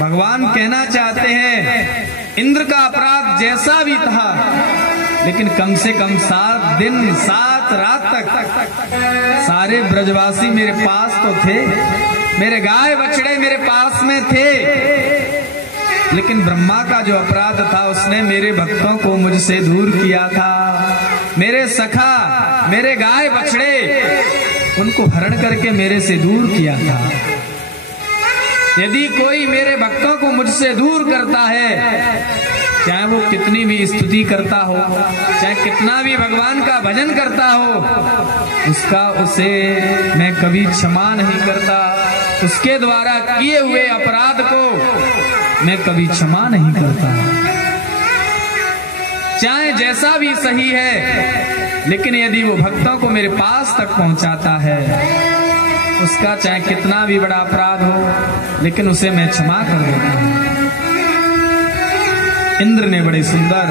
भगवान कहना चाहते हैं इंद्र का अपराध जैसा भी था, लेकिन कम से कम 7 दिन 7 रात तक सारे ब्रजवासी मेरे पास तो थे, मेरे गाय बछड़े मेरे पास में थे। लेकिन ब्रह्मा का जो अपराध था उसने मेरे भक्तों को मुझसे दूर किया था। मेरे सखा, मेरे गाय बछड़े, उनको हरण करके मेरे से दूर किया था। यदि कोई मेरे भक्तों को मुझसे दूर करता है, चाहे वो कितनी भी स्तुति करता हो, चाहे कितना भी भगवान का भजन करता हो, उसे मैं कभी क्षमा नहीं करता। उसके द्वारा किए हुए अपराध को मैं कभी क्षमा नहीं करता। चाहे जैसा भी सही है, लेकिन यदि वो भक्तों को मेरे पास तक पहुंचाता है, उसका चाहे कितना भी बड़ा अपराध हो, लेकिन उसे मैं क्षमा कर देता हूं। इंद्र ने बड़े सुंदर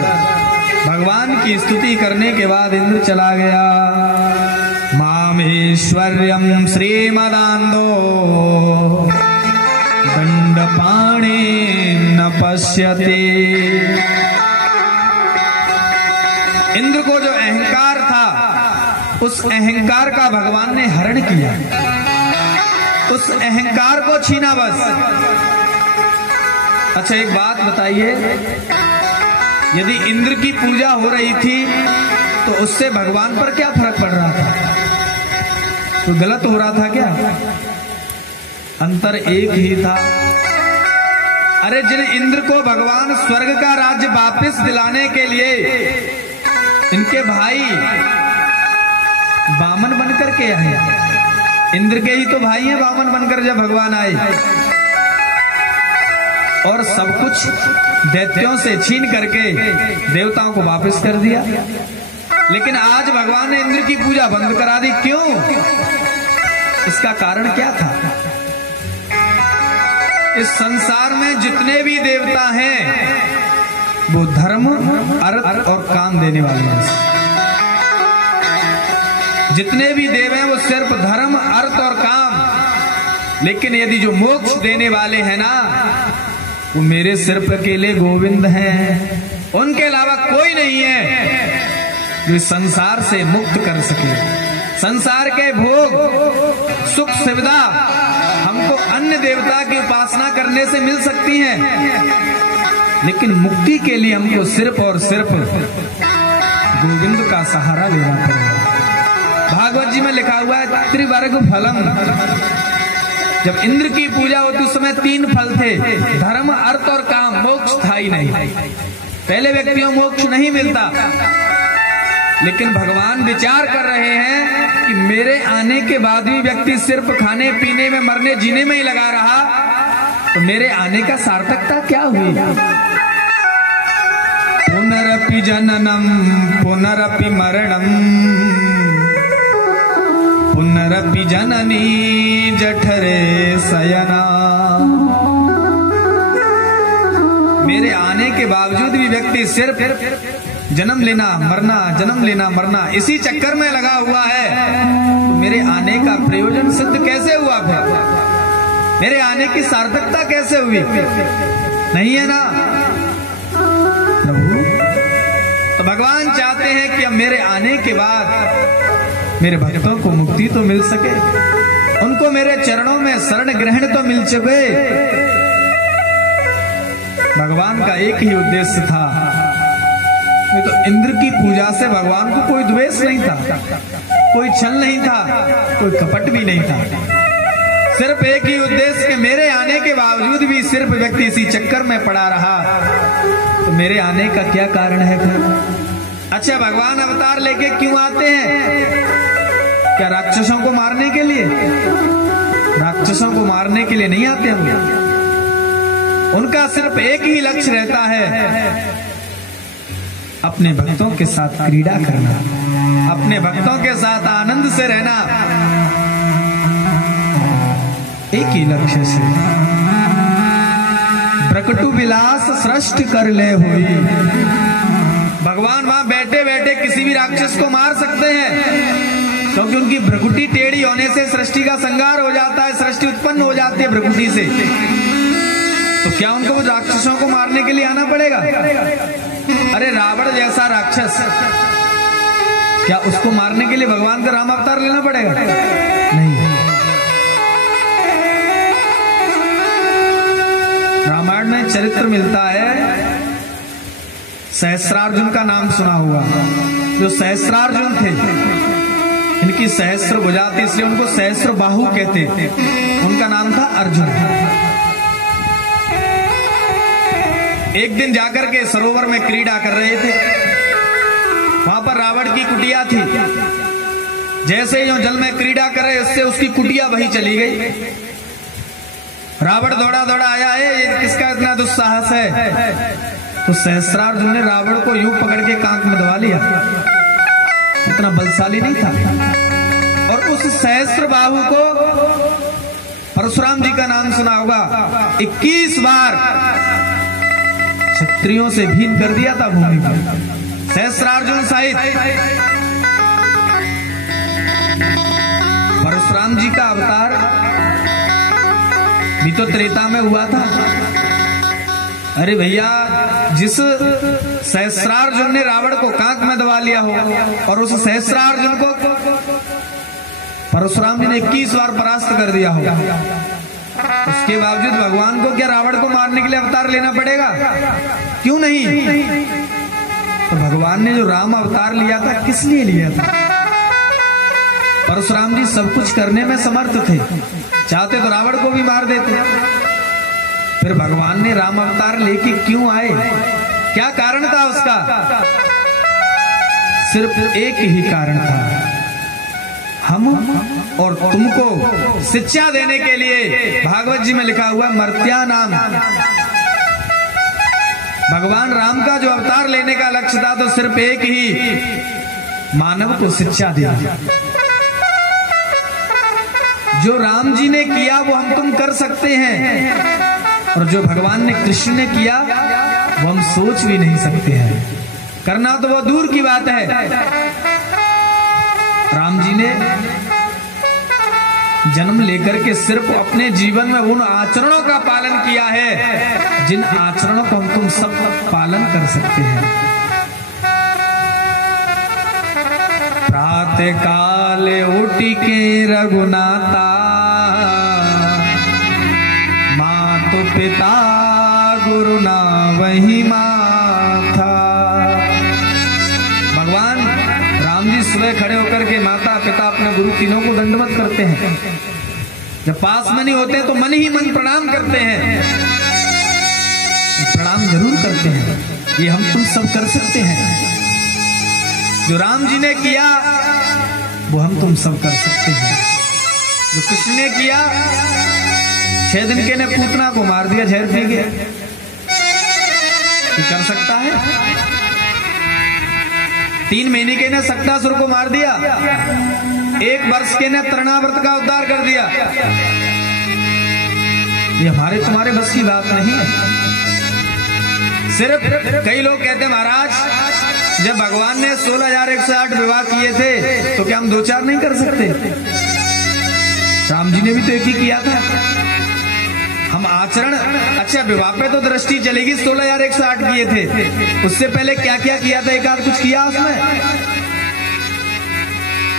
भगवान की स्तुति करने के बाद इंद्र चला गया। मामेश्वर्यम श्रीमदांदो दंडपाणे न पश्यते। इंद्र को जो अहंकार था, उस अहंकार का भगवान ने हरण किया, उस अहंकार को छीना बस। अच्छा एक बात बताइए, यदि इंद्र की पूजा हो रही थी तो उससे भगवान पर क्या फर्क पड़ रहा था? तो गलत हो रहा था क्या? अंतर एक ही था। अरे जिन इंद्र को भगवान स्वर्ग का राज्य वापस दिलाने के लिए इनके भाई वामन बनकर के आए, इंद्र के ही तो भाई हैं वामन बनकर जब भगवान आए, और सब कुछ दैत्यों से छीन करके देवताओं को वापस कर दिया। लेकिन आज भगवान ने इंद्र की पूजा बंद करा दी, क्यों? इसका कारण क्या था? इस संसार में जितने भी देवता हैं वो धर्म, अर्थ और काम देने वाले हैं। जितने भी देव हैं वो सिर्फ धर्म, अर्थ और काम। लेकिन यदि जो मोक्ष देने वाले हैं ना, वो मेरे सिर्फ अकेले गोविंद हैं। उनके अलावा कोई नहीं है जो इस संसार से मुक्त कर सके। संसार के भोग, सुख, सुविधा हमको अन्य देवता की उपासना करने से मिल सकती हैं, लेकिन मुक्ति के लिए हमको सिर्फ और सिर्फ गोविंद का सहारा लेना पड़ेगा। भागवत जी में लिखा हुआ है त्रिवर्ग फलम। जब इंद्र की पूजा होती उस समय 3 फल थे, धर्म, अर्थ और काम। मोक्ष था ही नहीं। पहले व्यक्तियों मोक्ष नहीं मिलता, लेकिन भगवान विचार कर रहे हैं कि मेरे आने के बाद भी व्यक्ति सिर्फ खाने पीने में, मरने जीने में ही लगा रहा, तो मेरे आने का सार्थकता क्या हुई? पुनरपि जननम पुनरपि मरणम पुनरपि जननी जठरे शयना। मेरे आने के बावजूद भी व्यक्ति सिर्फ जन्म लेना मरना, जन्म लेना मरना, इसी चक्कर में लगा हुआ है, तो मेरे आने का प्रयोजन सिद्ध कैसे हुआ? फिर मेरे आने की सार्थकता कैसे हुई? नहीं है ना प्रभु। तो भगवान चाहते हैं कि अब मेरे आने के बाद मेरे भक्तों को मुक्ति तो मिल सके, उनको मेरे चरणों में शरण ग्रहण तो मिल सके। भगवान का एक ही उद्देश्य था, तो इंद्र की पूजा से भगवान को कोई द्वेष नहीं था, कोई छल नहीं था, कोई कपट भी नहीं था। सिर्फ एक ही उद्देश्य कि मेरे आने के बावजूद भी सिर्फ व्यक्ति इसी चक्कर में पड़ा रहा, तो मेरे आने का क्या कारण है फिर? अच्छा, भगवान अवतार लेके क्यों आते हैं? क्या राक्षसों को मारने के लिए? राक्षसों को मारने के लिए नहीं आते होंगे। उनका सिर्फ एक ही लक्ष्य रहता है, अपने भक्तों के साथ क्रीड़ा करना, अपने भक्तों के साथ आनंद से रहना, एक ही लक्ष्य से। प्रकटु विलास सृष्टि कर ले हुई। भगवान वहां बैठे बैठे किसी भी राक्षस को मार सकते हैं, क्योंकि उनकी भ्रकुटी टेढ़ी होने से सृष्टि का संहार हो जाता है, सृष्टि उत्पन्न हो जाती है भ्रकुटी से। तो क्या उनको वो राक्षसों को मारने के लिए आना पड़ेगा? अरे रावण जैसा राक्षस, क्या उसको मारने के लिए भगवान का राम अवतार लेना पड़ेगा? नहीं। रामायण में चरित्र मिलता है, सहस्त्रार्जुन का नाम सुना हुआ। जो सहस्त्रार्जुन थे, इनकी सहस्त्र भुजा थी, इसलिए उनको सहस्त्र बाहु कहते थे। उनका नाम था अर्जुन। एक दिन जाकर के सरोवर में क्रीड़ा कर रहे थे। वहां पर रावण की कुटिया थी। जैसे ही जल में क्रीड़ा कर रहे, उससे उसकी कुटिया वही चली गई। रावण दौड़ा दौड़ा आया है, ये किसका इतना दुस्साहस है? तो सहस्त्रार्जुन ने रावण को यूं पकड़ के कांख में दबा लिया। इतना बलशाली नहीं था। और उस सहस्त्र बाहु को, परशुराम जी का नाम सुना होगा, 21 बार क्षत्रियों से भीन कर दिया था भूमि पर, सहस्त्रार्जुन सहित। परशुराम जी का अवतार भी तो त्रेता में हुआ था। अरे भैया, जिस सहस्त्रार्जुन ने रावण को कांख में दबा लिया हो, और उस सहस्त्रार्जुन को परशुराम जी ने 21 बार परास्त कर दिया हो, उसके बावजूद भगवान को क्या रावण को मारने के लिए अवतार लेना पड़ेगा? क्यों नहीं? तो भगवान ने जो राम अवतार लिया था, किस लिए लिया था? परशुराम जी सब कुछ करने में समर्थ थे, चाहते तो रावण को भी मार देते। फिर भगवान ने राम अवतार लेके क्यों आए? क्या कारण था उसका? सिर्फ एक ही कारण था, हम और तुमको शिक्षा देने के लिए। भागवत जी में लिखा हुआ, मर्त्या नाम। भगवान राम का जो अवतार लेने का लक्ष्य था, तो सिर्फ एक ही, मानव को शिक्षा देना। जो राम जी ने किया वो हम तुम कर सकते हैं, और जो भगवान ने, कृष्ण ने किया, वो हम सोच भी नहीं सकते हैं। करना तो वो दूर की बात है। राम जी ने जन्म लेकर के सिर्फ अपने जीवन में उन आचरणों का पालन किया है, जिन आचरणों को हम तुम सब पालन कर सकते हैं। प्रातः काल उठी के रघुनाथा, मातु पिता गुरु ना वही माथा। भगवान राम जी सुबह खड़े होकर के माता पिता अपने गुरु तीनों को दंडवत करते हैं। जब पास में नहीं होते तो मन ही मन प्रणाम करते हैं। प्रणाम जरूर करते हैं, ये हम तुम सब कर सकते हैं। जो राम जी ने किया वो हम तुम सब कर सकते हैं। जो कृष्ण ने किया, 6 दिन के ने पूतना को मार दिया जहर पी के, कर सकता है। 3 महीने के ने सक्तासुर को मार दिया, 1 वर्ष के ने तृणावर्त का उद्धार कर दिया। ये हमारे तुम्हारे बस की बात नहीं है। सिर्फ कई लोग कहते हैं, महाराज जब भगवान ने 16,108 विवाह किए थे, तो क्या हम 2-4 नहीं कर सकते? राम जी ने भी तो एक ही किया था। हम आचरण, अच्छा विवाह पे तो दृष्टि चलेगी, 16,108 किए थे, उससे पहले क्या क्या किया था? एक आध कुछ किया उसमें?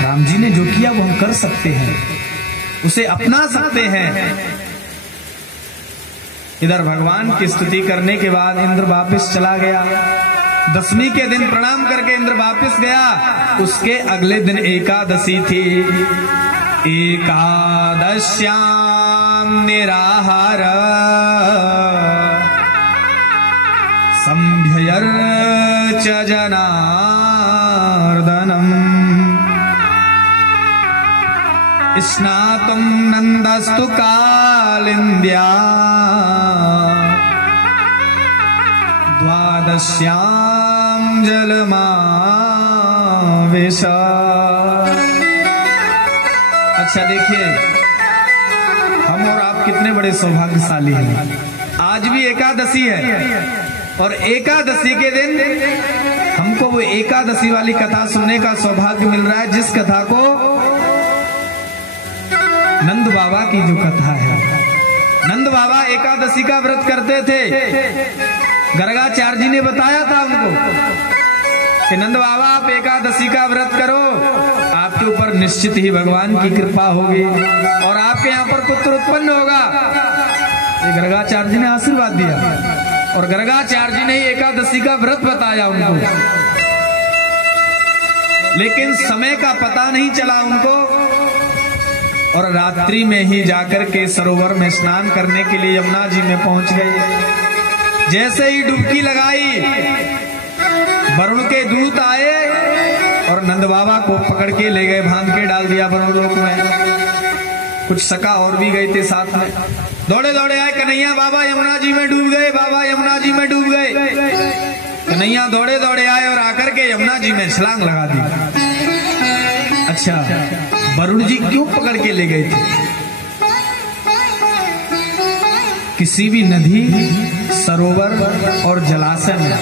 राम जी ने जो किया वो हम कर सकते हैं, उसे अपना सकते हैं। इधर भगवान की स्तुति करने के बाद इंद्र वापिस चला गया। 10वीं के दिन प्रणाम करके इंद्र वापिस गया। उसके अगले दिन एकादशी थी। एकादश्याम निराहार संभ्यर्च जनार्दनम् स्नातुं नन्दस्तु कालिन्द्या द्वादश्यां जलमावेश। अच्छा देखिए, हम और आप कितने बड़े सौभाग्यशाली हैं। आज भी एकादशी है, और एकादशी के दिन हमको वो एकादशी वाली कथा सुनने का सौभाग्य मिल रहा है, जिस कथा को नंद बाबा की जो कथा है, नंद बाबा एकादशी का व्रत करते थे। गर्गाचार्य जी ने बताया था उनको कि नंद बाबा आप एकादशी का व्रत करो, आपके ऊपर निश्चित ही भगवान की कृपा होगी और आपके यहाँ पर पुत्र उत्पन्न होगा। ये गर्गाचार्य जी ने आशीर्वाद दिया और गर्गाचार्य जी ने एकादशी का व्रत बताया उनको। लेकिन समय का पता नहीं चला उनको और रात्रि में ही जाकर के सरोवर में स्नान करने के लिए यमुना जी में पहुंच गए। जैसे ही डुबकी लगाई, वरुण के दूत आए और नंद बाबा को पकड़ के ले गए, बांध के डाल दिया वरुण लोक में। कुछ सखा और भी गए थे साथ में, दौड़े दौड़े आए, कन्हैया बाबा यमुना जी में डूब गए, बाबा यमुना जी में डूब गए। कन्हैया दौड़े दौड़े आए और आकर के यमुना जी में छलांग लगा दी। अच्छा, वरुण जी क्यों पकड़ के ले गए थे? किसी भी नदी, सरोवर और जलाशय में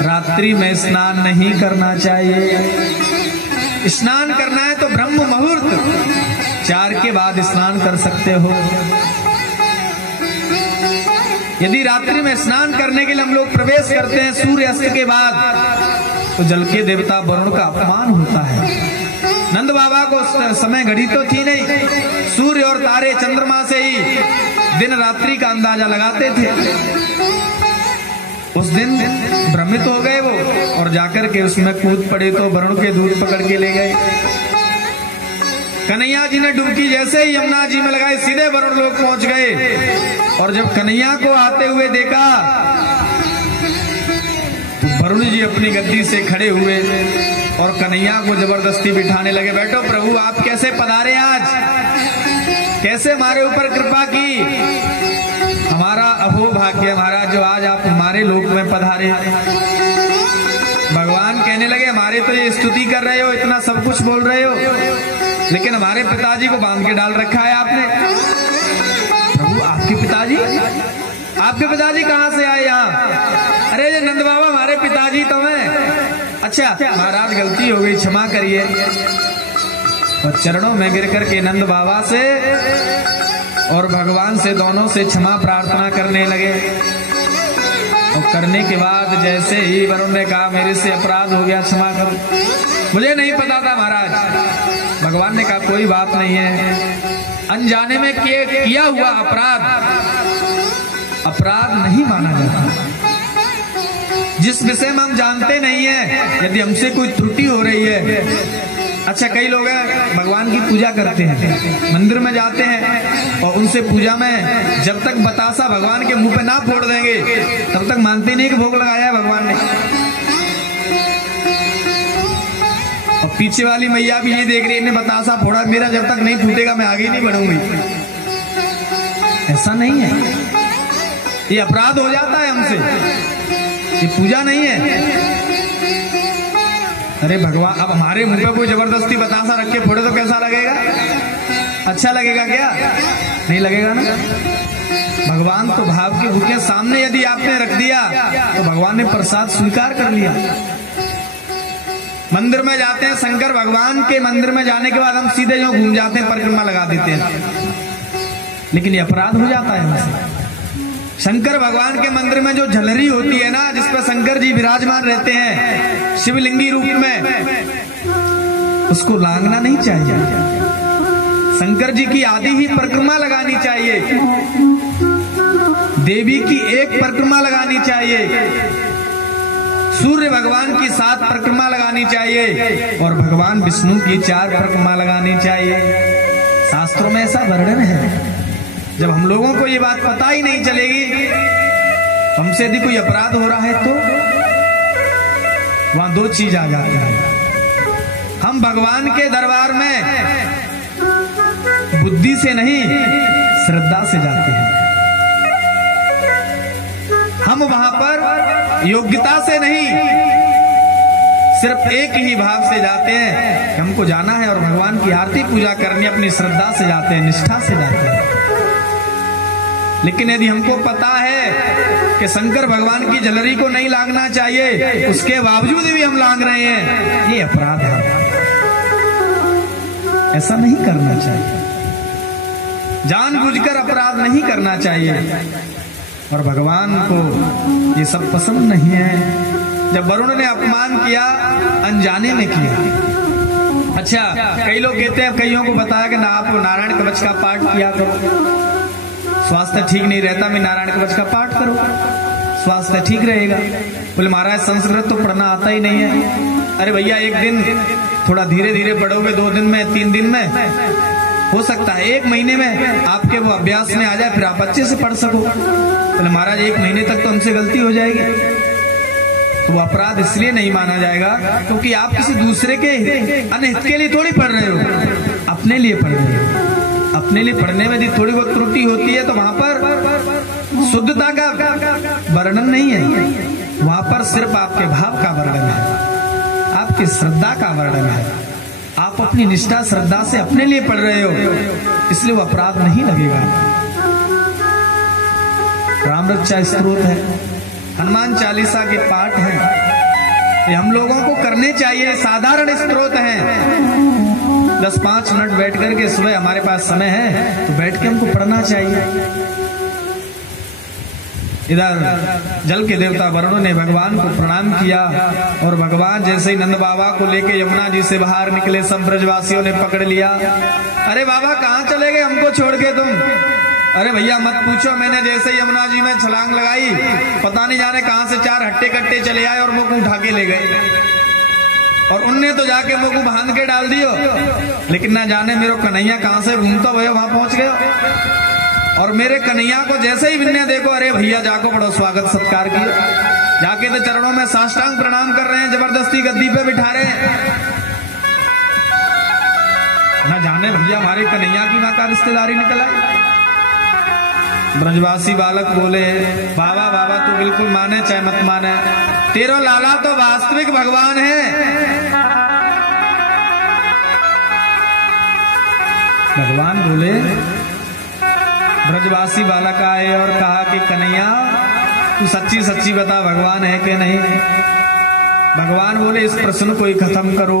रात्रि में स्नान नहीं करना चाहिए। स्नान करना है तो ब्रह्म मुहूर्त 4 के बाद स्नान कर सकते हो। यदि रात्रि में स्नान करने के लिए हम लोग प्रवेश करते हैं सूर्यास्त के बाद, तो जल के देवता वरुण का अपमान होता है। नंद बाबा को समय घड़ी तो थी नहीं, सूर्य और तारे चंद्रमा से ही दिन रात्रि का अंदाजा लगाते थे। उस दिन भ्रमित हो गए वो और जाकर के उसमें कूद पड़े तो वरुण के दूत पकड़ के ले गए। कन्हैया जी ने डुबकी जैसे ही यमुना जी में लगाई, सीधे वरुण लोग पहुंच गए। और जब कन्हैया को आते हुए देखा तो वरुण जी अपनी गद्दी से खड़े हुए और कन्हैया को जबरदस्ती बिठाने लगे। बैठो प्रभु, आप कैसे पधारे आज, कैसे हमारे ऊपर कृपा की, हमारा अहो भाग्य महाराज जो आज आप हमारे लोक में पधारे। भगवान कहने लगे, हमारे तो ये स्तुति कर रहे हो, इतना सब कुछ बोल रहे हो, लेकिन हमारे पिताजी को बांध के डाल रखा है आपने। प्रभु, आपके पिताजी? आपके पिताजी कहाँ से आए यहाँ? अरे ये नंद बाबा हमारे पिताजी तो हैं। अच्छा महाराज, गलती हो गई, क्षमा करिए। और चरणों में गिर करके नंद बाबा से और भगवान से, दोनों से क्षमा प्रार्थना करने लगे। और करने के बाद जैसे ही वरुण ने कहा, मेरे से अपराध हो गया, क्षमा करो, मुझे नहीं पता था महाराज। भगवान ने कहा, कोई बात नहीं है, अनजाने में किया हुआ अपराध नहीं माना जाता। जिस विषय में हम जानते नहीं है, यदि हमसे कोई त्रुटि हो रही है। अच्छा, कई लोग हैं भगवान की पूजा करते हैं, मंदिर में जाते हैं और उनसे पूजा में जब तक बतासा भगवान के मुंह पे ना फोड़ देंगे तब तक मानते नहीं कि भोग लगाया है भगवान ने। और पीछे वाली मैया भी ये देख रही है, इन्हें बतासा फोड़ा, मेरा जब तक नहीं फूटेगा मैं आगे नहीं बढ़ूंगी। ऐसा नहीं है, ये अपराध हो जाता है हमसे, ये पूजा नहीं है। अरे भगवान, अब हमारे मुंह पे कोई जबरदस्ती बतासा रख के फोड़े तो कैसा लगेगा? अच्छा लगेगा क्या? नहीं लगेगा ना। भगवान तो भाव के भूखे सामने यदि आपने रख दिया तो भगवान ने प्रसाद स्वीकार कर लिया। मंदिर में जाते हैं, शंकर भगवान के मंदिर में जाने के बाद हम सीधे जो घूम जाते हैं, परिक्रमा लगा देते हैं, लेकिन ये अपराध हो जाता है हमसे। शंकर भगवान के मंदिर में जो झलरी होती है ना, जिसपर शंकर जी विराजमान रहते हैं शिवलिंगी रूप में, उसको लांघना नहीं चाहिए। शंकर जी की आधी ही परिक्रमा लगानी चाहिए, देवी की एक परिक्रमा लगानी चाहिए, सूर्य भगवान की 7 परिक्रमा लगानी चाहिए और भगवान विष्णु की 4 परिक्रमा लगानी चाहिए। शास्त्रों में ऐसा वर्णन है। जब हम लोगों को ये बात पता ही नहीं चलेगी, हमसे यदि कोई अपराध हो रहा है तो वहां 2 चीज आ जाती है। हम भगवान के दरबार में बुद्धि से नहीं, श्रद्धा से जाते हैं। हम वहां पर योग्यता से नहीं, सिर्फ एक ही भाव से जाते हैं कि हमको जाना है और भगवान की आरती पूजा करनी, अपनी श्रद्धा से जाते हैं, निष्ठा से जाते हैं। लेकिन यदि हमको पता है कि शंकर भगवान की झलरी को नहीं लांघना चाहिए, उसके बावजूद भी हम लांघ रहे हैं, ये अपराध है। ऐसा नहीं करना चाहिए। जानबूझकर अपराध नहीं करना चाहिए। और भगवान को ये सब पसंद नहीं है। जब वरुण ने अपमान किया, अनजाने में किया। अच्छा, कई लोग कहते हैं, कईयों को बताया कि ना आपको नारायण कवच का पाठ किया करो, स्वास्थ्य ठीक नहीं रहता, मैं नारायण कवच का पाठ करो, स्वास्थ्य ठीक रहेगा। बोले महाराज संस्कृत तो पढ़ना आता ही नहीं है। अरे भैया, एक दिन थोड़ा धीरे धीरे पढ़ोगे, 2 दिन में, 3 दिन में, हो सकता है 1 महीने में आपके वो अभ्यास में आ जाए, फिर आप अच्छे से पढ़ सको। बोले महाराज 1 महीने तक तो हमसे गलती हो जाएगी। तो वो अपराध इसलिए नहीं माना जाएगा क्योंकि आप किसी दूसरे के अनहित के लिए थोड़ी पढ़ रहे हो, अपने लिए पढ़ रहे हो। अपने लिए पढ़ने में यदि थोड़ी बहुत त्रुटि होती है तो वहां पर शुद्धता का वर्णन नहीं है, वहां पर सिर्फ आपके भाव का वर्णन है, आपकी श्रद्धा का वर्णन है। आप अपनी निष्ठा श्रद्धा से अपने लिए पढ़ रहे हो, इसलिए वो अपराध नहीं लगेगा। राम रक्षा स्तोत्र है, हनुमान चालीसा के पाठ है, ये हम लोगों को करने चाहिए। साधारण स्तोत्र हैं, 10-5 मिनट बैठ करके, सुबह हमारे पास समय है तो बैठ के हमको पढ़ना चाहिए। इधर जल के देवता वरुण ने भगवान को प्रणाम किया और भगवान जैसे ही नंद बाबा को लेके यमुना जी से बाहर निकले, सब ब्रजवासियों ने पकड़ लिया। अरे बाबा कहाँ चले गए हमको छोड़ के तुम? अरे भैया मत पूछो, मैंने जैसे ही यमुना जी में छलांग लगाई, पता नहीं जाने कहां से 4 हट्टे कट्टे चले आए और मुझको उठा के ले गए। और उनने तो जाके मुझको बांध के डाल दियो, लेकिन ना जाने मेरे कन्हैया कहां से घूमता हुए वहां पहुंच गए। और मेरे कन्हैया को जैसे ही विन्या देखो, अरे भैया जाको बड़ो स्वागत सत्कार किया, जाके तो चरणों में साष्टांग प्रणाम कर रहे हैं, जबरदस्ती गद्दी पे बिठा रहे हैं। ना जाने भैया हमारे कन्हैया की मां का रिश्तेदारी निकल आई। ब्रजवासी बालक बोले, बाबा बाबा तू बिल्कुल माने चाहे मत माने, तेरा लाला तो वास्तविक भगवान है। भगवान बोले, ब्रजवासी बालक आए और कहा कि कन्हैया तू सच्ची सच्ची बता, भगवान है कि नहीं? भगवान बोले, इस प्रश्न को ही खत्म करो।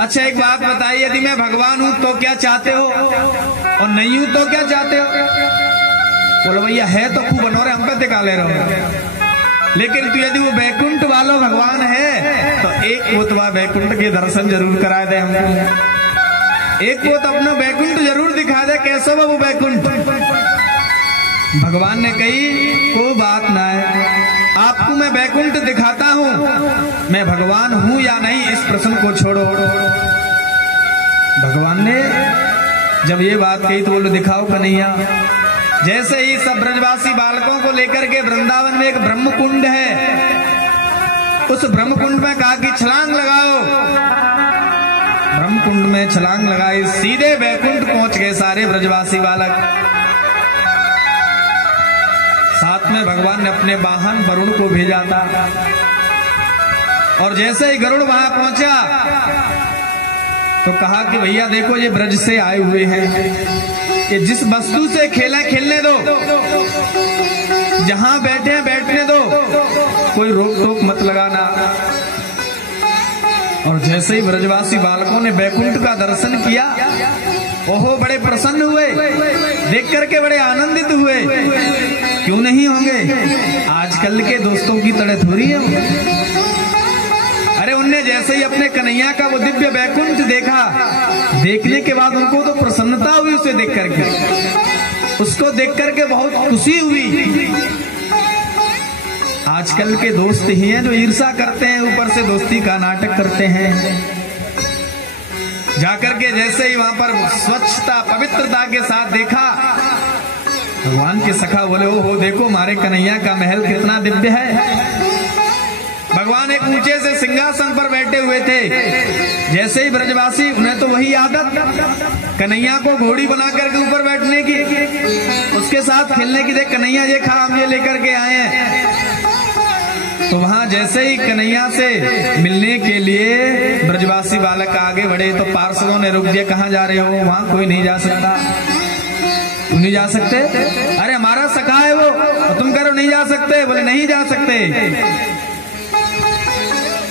अच्छा एक बात बताइए, यदि मैं भगवान हूं तो क्या चाहते हो, और नहीं हूं तो क्या चाहते हो? बोलो भैया है तो खूब बनोरे हम पे दिखा ले रहे हो, लेकिन तू यदि वो बैकुंठ वाला भगवान है तो एक पोतवा बैकुंठ के दर्शन जरूर करा दे हमको, एक पोत अपना बैकुंठ जरूर दिखा दे, कैसा वो बैकुंठ? भगवान ने कही कोई बात ना है, आपको मैं बैकुंठ दिखाता हूं, मैं भगवान हूं या नहीं इस प्रश्न को छोड़ो। भगवान ने जब ये बात कही तो बोलो दिखाओ कन्हैया। जैसे ही सब ब्रजवासी बालकों को लेकर के वृंदावन में एक ब्रह्म कुंड है, उस ब्रह्म कुंड में कहा कि छलांग लगाओ। ब्रह्म कुंड में छलांग लगाई, सीधे बैकुंठ पहुंच गए सारे ब्रजवासी बालक। साथ में भगवान ने अपने वाहन वरुण को भेजा था, और जैसे ही गरुड़ वहां पहुंचा तो कहा कि भैया देखो ये ब्रज से आए हुए हैं, ये जिस वस्तु से खेलने दो, जहां बैठे बैठने दो, कोई रोक टोक मत लगाना। और जैसे ही ब्रजवासी बालकों ने बैकुंठ का दर्शन किया, ओहो बड़े प्रसन्न हुए, देख करके बड़े आनंदित हुए। क्यों नहीं होंगे, आजकल के दोस्तों की तरह थोड़ी है। अरे उनने जैसे ही अपने कन्हैया का वो दिव्य बैकुंठ देखा, देखने के बाद उनको तो प्रसन्नता हुई उसे देख करके, उसको देख करके बहुत खुशी हुई। आजकल के दोस्त ही हैं जो ईर्ष्या करते हैं, ऊपर से दोस्ती का नाटक करते हैं। जाकर के जैसे ही वहां पर स्वच्छता पवित्रता के साथ देखा, भगवान के सखा बोले ओहो देखो हमारे कन्हैया का महल कितना दिव्य है। भगवान एक ऊंचे से सिंहासन पर बैठे हुए थे। जैसे ही ब्रजवासी, उन्हें तो वही आदत कन्हैया को घोड़ी बना करके ऊपर बैठने की, उसके साथ खेलने की। देख कन्हैया ये खा, हम ये लेकर के आए हैं। तो वहां जैसे ही कन्हैया से मिलने के लिए ब्रजवासी बालक आगे बढ़े तो पार्षदों ने रोक दिया, कहाँ जा रहे हो? वहां कोई नहीं जा सकता। तुम नहीं जा सकते? अरे हमारा सखा है वो, तो तुम करो नहीं जा सकते। बोले नहीं जा सकते।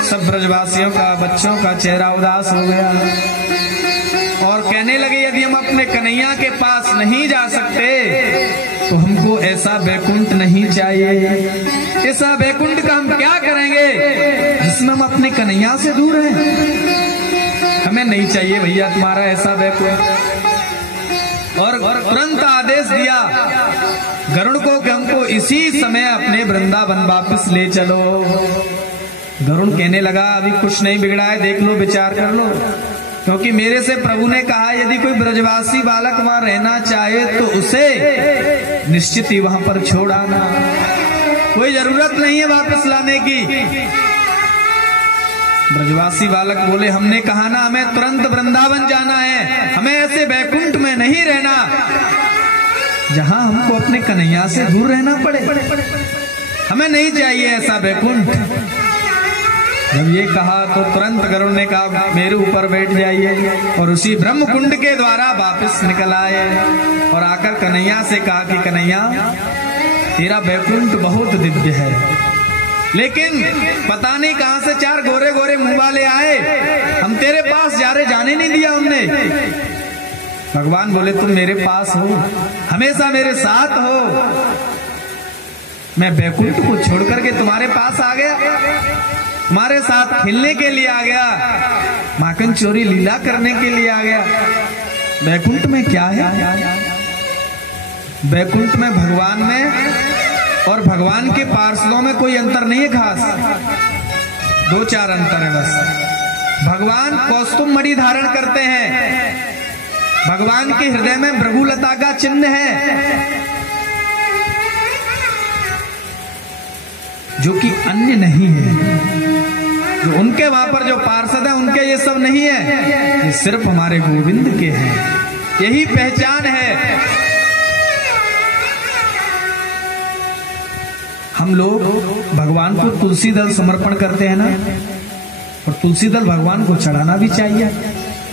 सब ब्रजवासियों का, बच्चों का चेहरा उदास हो गया और और कहने लगे यदि हम अपने कन्हैया के पास नहीं जा सकते तो हमको ऐसा बैकुंठ नहीं चाहिए। ऐसा बैकुंठ का हम क्या करेंगे जिसमें हम अपने कन्हैया से दूर हैं? हमें नहीं चाहिए भैया तुम्हारा ऐसा बैकुंठ। और तुरंत आदेश दिया गरुड़ को कि हमको इसी समय अपने वृंदावन वापस ले चलो। गरुड़ कहने लगा अभी कुछ नहीं बिगड़ा है, देख लो, विचार कर लो, क्योंकि मेरे से प्रभु ने कहा यदि कोई ब्रजवासी बालक वहां रहना चाहे तो उसे निश्चित ही वहां पर छोड़ आना, कोई जरूरत नहीं है वापस लाने की। ब्रजवासी बालक बोले हमने कहा ना हमें तुरंत वृंदावन जाना है, हमें ऐसे बैकुंठ में नहीं रहना जहां हमको अपने कन्हैया से दूर रहना पड़े, हमें नहीं चाहिए ऐसा बैकुंठ। जब ये कहा तो तुरंत गरुड़ ने कहा मेरे ऊपर बैठ जाइए, और उसी ब्रह्म कुंड के द्वारा वापस निकल आए और आकर कन्हैया से कहा कि कन्हैया तेरा बैकुंठ बहुत दिव्य है, लेकिन पता नहीं कहां से चार गोरे गोरे मुंह वाले आए, हम तेरे पास जाने नहीं दिया उनने। भगवान बोले तुम मेरे पास हो, हमेशा मेरे साथ हो, मैं बैकुंठ को छोड़ करके तुम्हारे पास आ गया, तुम्हारे साथ खेलने के लिए आ गया, माखन चोरी लीला करने के लिए आ गया। बैकुंठ में क्या है? बैकुंठ में भगवान में और भगवान के पार्षदों में कोई अंतर नहीं है खास, 2-4 अंतर है बस। भगवान कौस्तुभ मणि धारण करते हैं, भगवान के हृदय में भृगुलता का चिन्ह है, जो कि अन्य नहीं है। जो उनके वहां पर जो पार्षद हैं उनके ये सब नहीं है, ये सिर्फ हमारे गोविंद के हैं, यही पहचान है। हम लोग भगवान को तुलसी दल समर्पण करते हैं ना, और तुलसी दल भगवान को चढ़ाना भी चाहिए।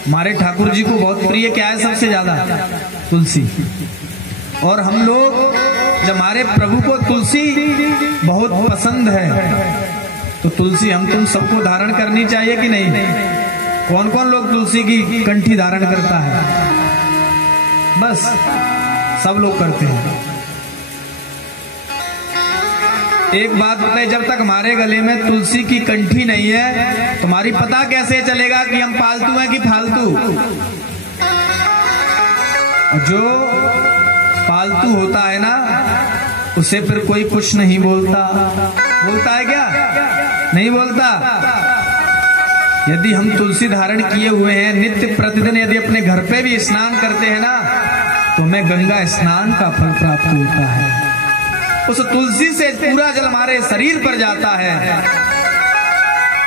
हमारे ठाकुर जी को बहुत प्रिय क्या है सबसे ज्यादा? तुलसी। और हम लोग जब हमारे प्रभु को तुलसी बहुत पसंद है तो तुलसी हम तुम सबको धारण करनी चाहिए कि नहीं? कौन कौन लोग तुलसी की कंठी धारण करता है? बस सब लोग करते हैं। एक बात बताए, जब तक हमारे गले में तुलसी की कंठी नहीं है तुम्हारी पता कैसे चलेगा कि हम पालतू हैं कि फालतू? जो पालतू होता है ना उसे फिर कोई कुछ नहीं बोलता। बोलता है क्या? नहीं बोलता। यदि हम तुलसी धारण किए हुए हैं, नित्य प्रतिदिन यदि अपने घर पे भी स्नान करते हैं ना तो हमें गंगा स्नान का फल प्राप्त होता है। उस तुलसी से पूरा जल हमारे शरीर पर जाता है।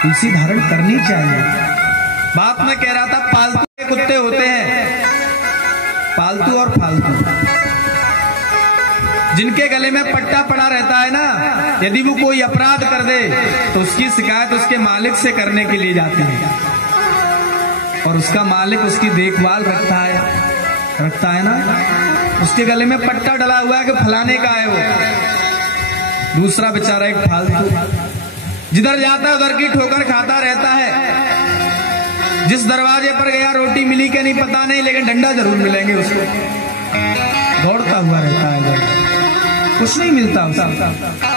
तुलसी धारण करनी चाहिए। बाप में कह रहा था पालतू के कुत्ते होते हैं, पालतू और फालतू। जिनके गले में पट्टा पड़ा रहता है ना, यदि वो कोई अपराध कर दे तो उसकी शिकायत उसके मालिक से करने के लिए जाते हैं, और उसका मालिक उसकी देखभाल रखता है ना। उसके गले में पट्टा डला हुआ है कि फलाने का है वो। दूसरा बेचारा एक फालतू जिधर जाता है उधर की ठोकर खाता रहता है। जिस दरवाजे पर गया रोटी मिली क्या नहीं पता नहीं, लेकिन डंडा जरूर मिलेंगे उसको। दौड़ता हुआ रहता है, कुछ नहीं मिलता उसको।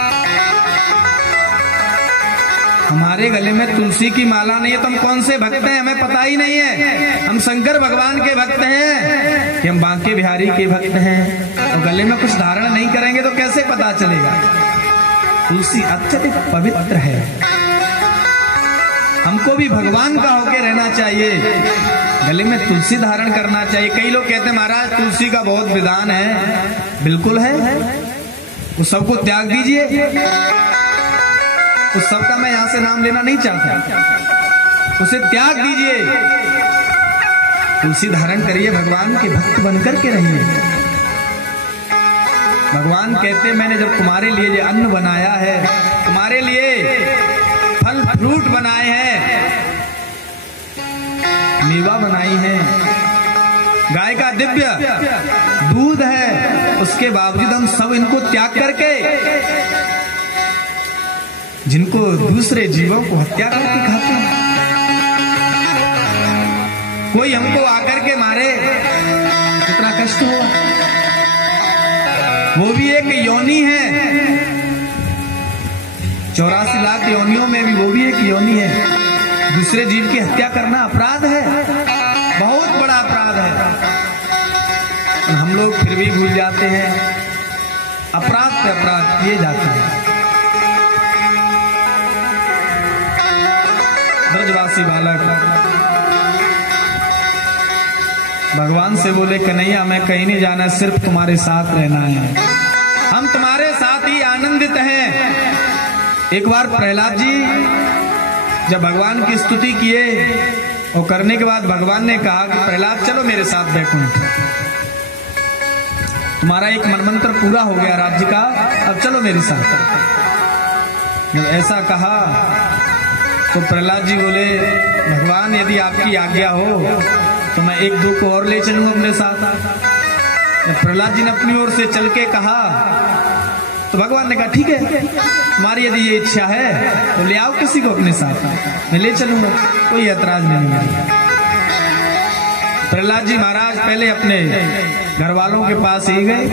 हमारे गले में तुलसी की माला नहीं है तो हम कौन से भक्त हैं हमें पता ही नहीं है। हम शंकर भगवान के भक्त हैं कि हम बांके बिहारी के भक्त हैं, और गले में कुछ धारण नहीं करेंगे तो कैसे पता चलेगा? तुलसी अत्यधिक पवित्र है, हमको भी भगवान का होके रहना चाहिए, गले में तुलसी धारण करना चाहिए। कई लोग कहते हैं महाराज तुलसी का बहुत विधान है। बिल्कुल है, वो सबको त्याग दीजिए। उस सबका मैं यहां से नाम लेना नहीं चाहता, उसे त्याग दीजिए। तुलसी धारण करिए, भगवान के भक्त बनकर के रहिए। भगवान कहते मैंने जब तुम्हारे लिए ये अन्न बनाया है, तुम्हारे लिए फल फ्रूट बनाए हैं, मेवा बनाई है, गाय का दिव्य दूध है, उसके बावजूद हम सब इनको त्याग करके जिनको दूसरे जीवों को हत्या करके खाते हैं। कोई हमको आकर के मारे, कितना कष्ट हुआ। वो भी एक योनि है, 84 लाख योनियों में भी वो भी एक योनि है। दूसरे जीव की हत्या करना अपराध है, बहुत बड़ा अपराध है। हम लोग फिर भी भूल जाते हैं, अपराध पे अपराध किए जाते हैं। ब्रजवासी बालक भगवान से बोले, कन्हैया मैं कहीं नहीं जाना, सिर्फ तुम्हारे साथ रहना है, हम तुम्हारे साथ ही आनंदित हैं। एक बार प्रहलाद जी जब भगवान की स्तुति किए और करने के बाद भगवान ने कहा कि प्रहलाद चलो मेरे साथ बैकुंठ, तुम्हारा एक मनमंत्र पूरा हो गया राज्य का, अब चलो मेरे साथ। जब ऐसा कहा तो प्रहलाद जी बोले, भगवान यदि आपकी आज्ञा हो तो मैं 1-2 को और ले चलूं अपने साथ। जब प्रहलाद जी ने अपनी ओर से चल के कहा तो भगवान ने कहा ठीक है, तुम्हारी यदि ये इच्छा है तो ले आओ किसी को अपने साथ, मैं ले चलूंगा, कोई ऐतराज नहीं है। प्रहलाद जी महाराज पहले अपने घर वालों के पास ही गए,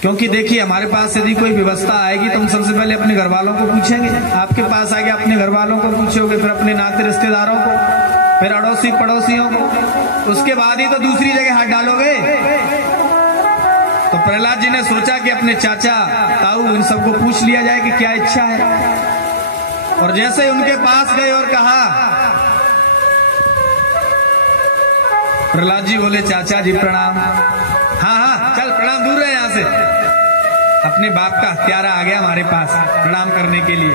क्योंकि देखिए हमारे पास यदि कोई व्यवस्था आएगी तो हम सबसे पहले अपने घर वालों को पूछेंगे। आपके पास आ गया, अपने घर वालों को पूछोगे, फिर अपने नाते रिश्तेदारों को, फिर अड़ोसी पड़ोसियों को, उसके बाद ही तो दूसरी जगह हाथ डालोगे। तो प्रहलाद जी ने सोचा कि अपने चाचा ताऊ इन सबको पूछ लिया जाए कि क्या इच्छा है। और जैसे ही उनके पास गए और कहा, प्रहलाद जी बोले, चाचा जी प्रणाम। हाँ हाँ चल प्रणाम, दूर रहे यहां से, अपने बाप का हत्यारा आ गया हमारे पास प्रणाम करने के लिए।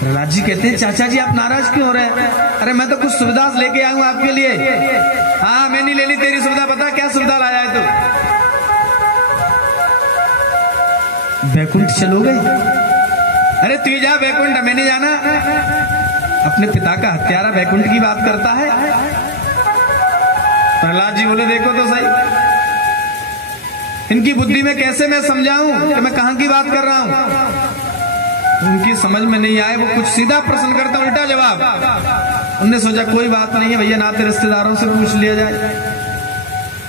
प्रहलाद जी कहते हैं, चाचा जी आप नाराज क्यों हो रहे हैं? अरे मैं तो कुछ सुविधा लेके आया हूं आपके लिए। हाँ मैं नहीं लेनी तेरी सुविधा, बता क्या सुविधा लाया है तू? बैकुंठ चलोगे? अरे तू जा बैकुंठ, हमें नहीं जाना। अपने पिता का हत्यारा बैकुंठ की बात करता है। प्रहलाद जी बोले, देखो तो सही, इनकी बुद्धि में कैसे मैं समझाऊं कि मैं कहां की बात कर रहा हूं। उनकी समझ में नहीं आए, वो कुछ सीधा प्रश्न करता उल्टा जवाब। उनने सोचा कोई बात नहीं है भैया, नाते रिश्तेदारों से पूछ लिया जाए।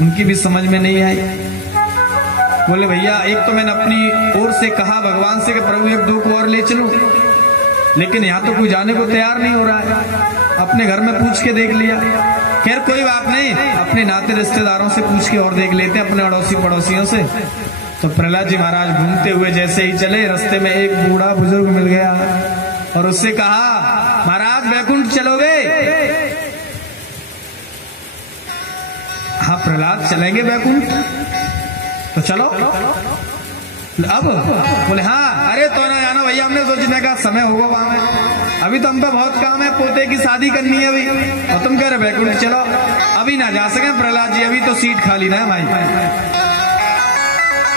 उनकी भी समझ में नहीं आई। बोले भैया एक तो मैंने अपनी ओर से कहा भगवान से कि प्रभु 1-2 को और ले चलूं, लेकिन यहाँ तो कोई जाने को तैयार नहीं हो रहा है। अपने घर में पूछ के देख लिया, खैर कोई बात नहीं, अपने नाते रिश्तेदारों से पूछ के और देख लेते हैं, अपने अड़ोसी पड़ोसियों से। तो प्रहलाद जी महाराज घूमते हुए जैसे ही चले, रास्ते में एक बूढ़ा बुजुर्ग मिल गया और उससे कहा, महाराज बैकुंठ चलोगे? हाँ प्रहलाद चलेंगे बैकुंठ, तो चलो। अब बोले हाँ, अरे तो ना जाना भैया, हमने सोचने का समय होगा वहां में, अभी तो हम पे बहुत काम है, पोते की शादी करनी है अभी, और तुम कह रहे बैकुंठ चलो। अभी ना जा सके प्रहलाद जी, अभी तो सीट खाली ना है भाई।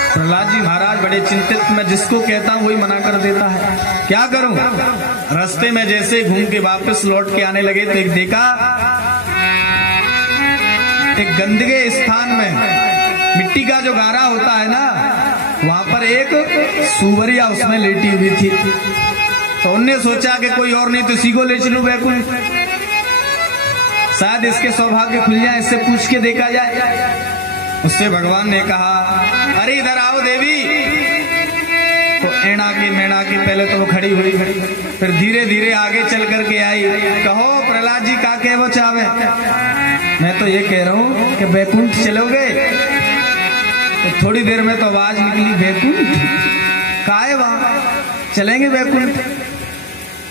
प्रहलाद जी महाराज बड़े चिंतित, मैं जिसको कहता हूं वही मना कर देता है, क्या करूं। रास्ते में जैसे घूम के वापस लौट के आने लगे तो एक देखा, एक गंदगे स्थान में मिट्टी का जो गारा होता है ना, वहां पर एक सुवरिया उसमें लेटी हुई थी। तो उनने सोचा कि कोई और नहीं तो इसी को ले चलूं बैकुंठ, शायद इसके सौभाग्य खुल जाए, इससे पूछ के देखा जाए। उससे भगवान ने कहा, अरे इधर आओ देवी। तो एड़ा की मेड़ा की पहले तो वो खड़ी हुई, फिर धीरे धीरे आगे चल करके आई। कहो प्रहलाद जी का कह वो चावे? मैं तो ये कह रहा हूं कि बैकुंठ चलोगे? तो थोड़ी देर में तो आवाज निकली, बैकुंठ का है वहां, चलेंगे बैकुंठ।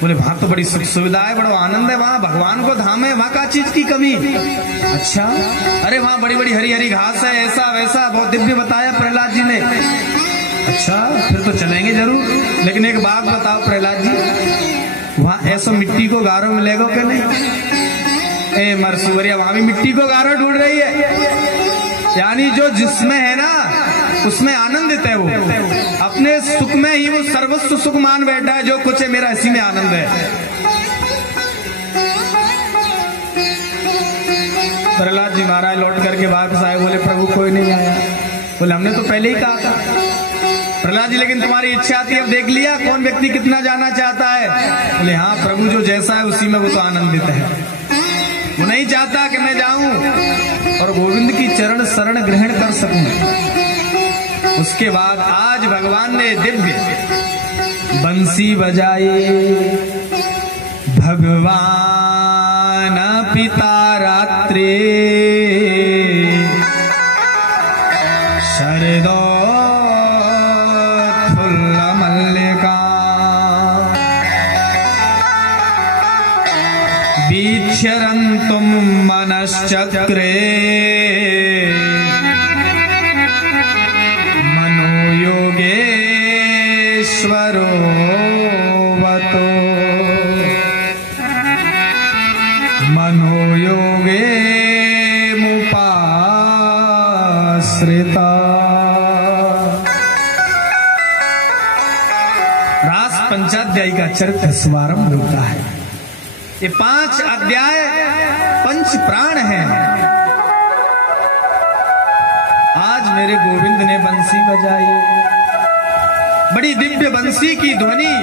बोले वहां तो बड़ी सुख सुविधा है, बड़ा आनंद है, वहां भगवान को धाम है, वहां का चीज की कमी? अच्छा, अरे वहां बड़ी बड़ी हरी हरी घास है, ऐसा वैसा बहुत दिव्य बताया प्रहलाद जी ने। अच्छा फिर तो चलेंगे जरूर, लेकिन एक बात बताओ प्रहलाद जी, वहां ऐसा मिट्टी को गारो मिलेगा कि नहीं? ए मरसुवरिया, वहां भी मिट्टी को गारो ढूंढ रही है, यानी जो जिसमें है ना उसमें आनंदित है, वो अपने सुख में ही वो सर्वस्व सुख मान बैठा है, जो कुछ है मेरा इसी में आनंद है। प्रहलाद जी महाराज लौट करके वापस आए, बोले प्रभु कोई नहीं आया। बोले हमने तो पहले ही कहा था। प्रहलाद जी लेकिन तुम्हारी इच्छा थी, अब देख लिया कौन व्यक्ति कितना जाना चाहता है। बोले हाँ प्रभु, जो जैसा है उसी में वो तो आनंदित है, वो नहीं चाहता कि मैं जाऊं और गोविंद की चरण शरण ग्रहण कर सकूं। उसके बाद आज भगवान ने दिव्य बंसी बजाई। भगवान पिता रात्रि शरदोत्फुल्ल मल्लिका वीक्षरन्तुं मनश्चक्रे मनोयोगेश्वरो वतो मनोयोगे मुपाश्रिता। रास पंचाध्यायी का चरित्र शुभारंभ होता है। ये 5 अध्याय पंच प्राण हैं। आज मेरे गोविंद ने बंसी बजाई, बड़ी दिव्य बंसी की ध्वनि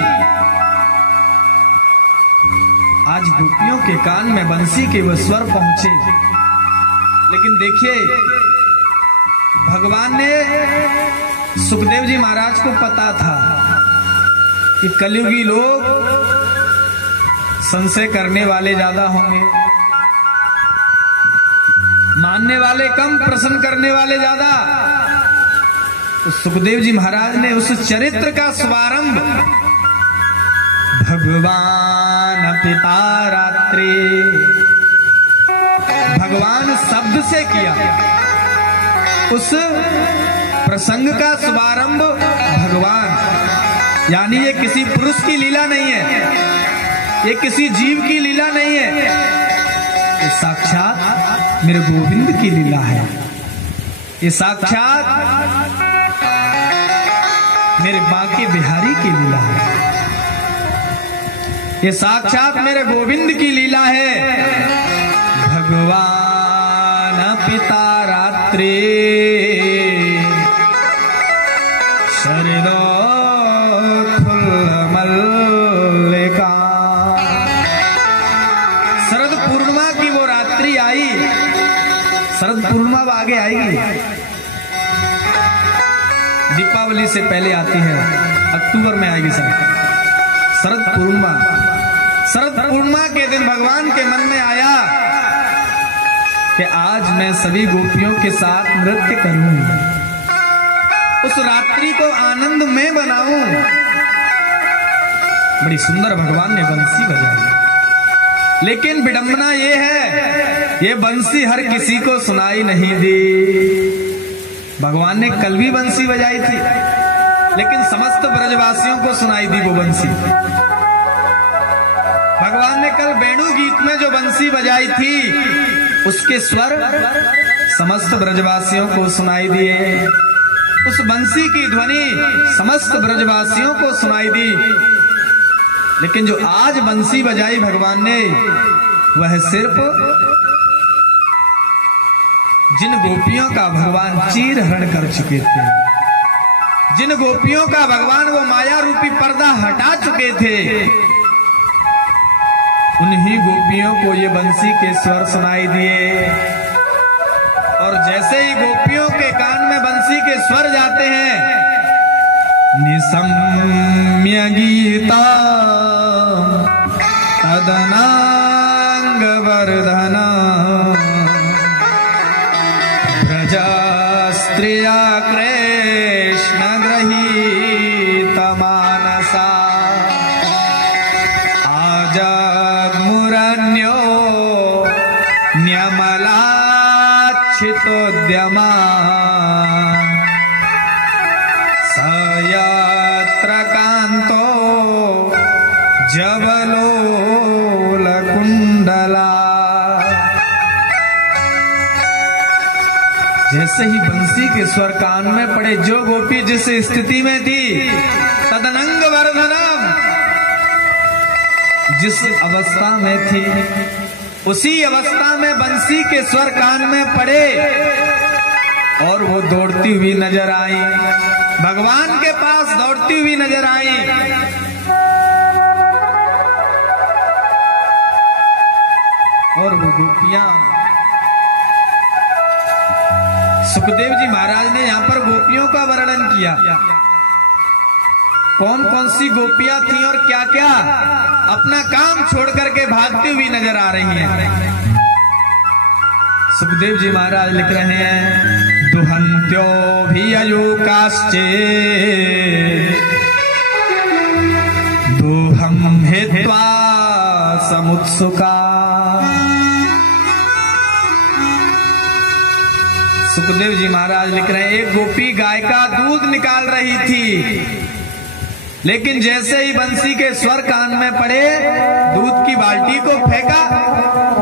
आज गोपियों के कान में बंसी के वो स्वर पहुंचे। लेकिन देखिए भगवान ने सुखदेव जी महाराज को पता था कि कलयुगी लोग संशय करने वाले ज्यादा होंगे, मानने वाले कम, प्रसन्न करने वाले ज्यादा। तो सुखदेव जी महाराज ने उस चरित्र का शुभारंभ भगवान पिता रात्रि, भगवान शब्द से किया। उस प्रसंग का शुभारंभ भगवान, यानी ये किसी पुरुष की लीला नहीं है, ये किसी जीव की लीला नहीं है, ये साक्षात मेरे गोविंद की लीला है। ये साक्षात मेरे बांके बिहारी की लीला है। ये साक्षात मेरे गोविंद की लीला है। भगवान पिता रात्रि शरदोत्फुल्ल मल्लिका। शरद पूर्णिमा की वो रात्रि आई। शरद पूर्णिमा आगे आएगी, दीपावली से पहले आती है, अक्टूबर में आएगी शरद पूर्णिमा। शरद पूर्णिमा के दिन भगवान के मन में आया कि आज मैं सभी गोपियों के साथ नृत्य करूं, उस रात्रि को आनंद में बनाऊं। बड़ी सुंदर भगवान ने बंसी बजाई। लेकिन विडंबना ये है, ये बंसी हर किसी को सुनाई नहीं दी। भगवान ने कल भी बंसी बजाई थी, लेकिन समस्त ब्रजवासियों को सुनाई दी वो बंसी। भगवान ने कल वेणु गीत में जो बंसी बजाई थी, उसके स्वर समस्त ब्रजवासियों को सुनाई दिए। उस बंसी की ध्वनि समस्त ब्रजवासियों को सुनाई दी। लेकिन जो आज बंसी बजाई भगवान ने, वह सिर्फ जिन गोपियों का भगवान चीर हरण कर चुके थे, जिन गोपियों का भगवान वो माया रूपी पर्दा हटा चुके थे, उन्हीं गोपियों को ये बंसी के स्वर सुनाई दिए। और जैसे ही गोपियों के कान में बंसी के स्वर जाते हैं, निसम्य गीता तदनांग वर्धना ब्रज स्त्रिया कृष्ण गृहीत मानसा आजग्मुरन्यो न्यमलाच्छितोद्यमा सयत्र कांतो जबलोलकुंडला। जैसे ही बंसी के स्वर कान में पड़े, जो गोपी जिस स्थिति में थी, तदनंग वर्धनम, जिस अवस्था में थी, उसी अवस्था में बंसी के स्वर कान में पड़े और वो दौड़ती हुई नजर आई। भगवान के पास दौड़ती हुई नजर आई। और वो गोपियां, सुखदेव जी महाराज ने यहां पर गोपियों का वर्णन किया, कौन कौन सी गोपियां थी और क्या क्या अपना काम छोड़ करके भागती हुई नजर आ रही हैं। सुखदेव जी महाराज लिख रहे हैं, दुहंत्यो भी अयोकाश्चे दुहम हित्वा समुत्सुका। सुखदेव जी महाराज लिख रहे हैं, एक गोपी गाय का दूध निकाल रही थी, लेकिन जैसे ही बंसी के स्वर कान में पड़े दूध की बाल्टी को फेंका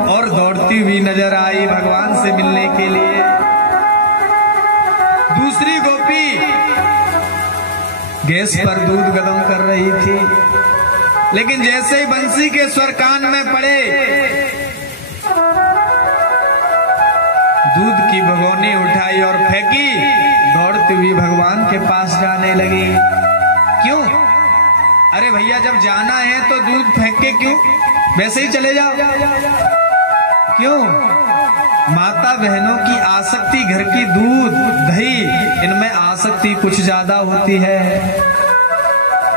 और दौड़ती हुई नजर आई भगवान से मिलने के लिए। दूसरी गोपी गैस पर दूध गरम कर रही थी, लेकिन जैसे ही बंसी के स्वर कान में पड़े दूध की भगोनी उठाई और फेंकी, दौड़ती हुई भगवान के पास जाने लगी। क्यों? अरे भैया, जब जाना है तो दूध फेंक के क्यों, वैसे ही चले जाओ। क्यों? माता बहनों की आसक्ति, घर की दूध दही, इनमें आसक्ति कुछ ज्यादा होती है।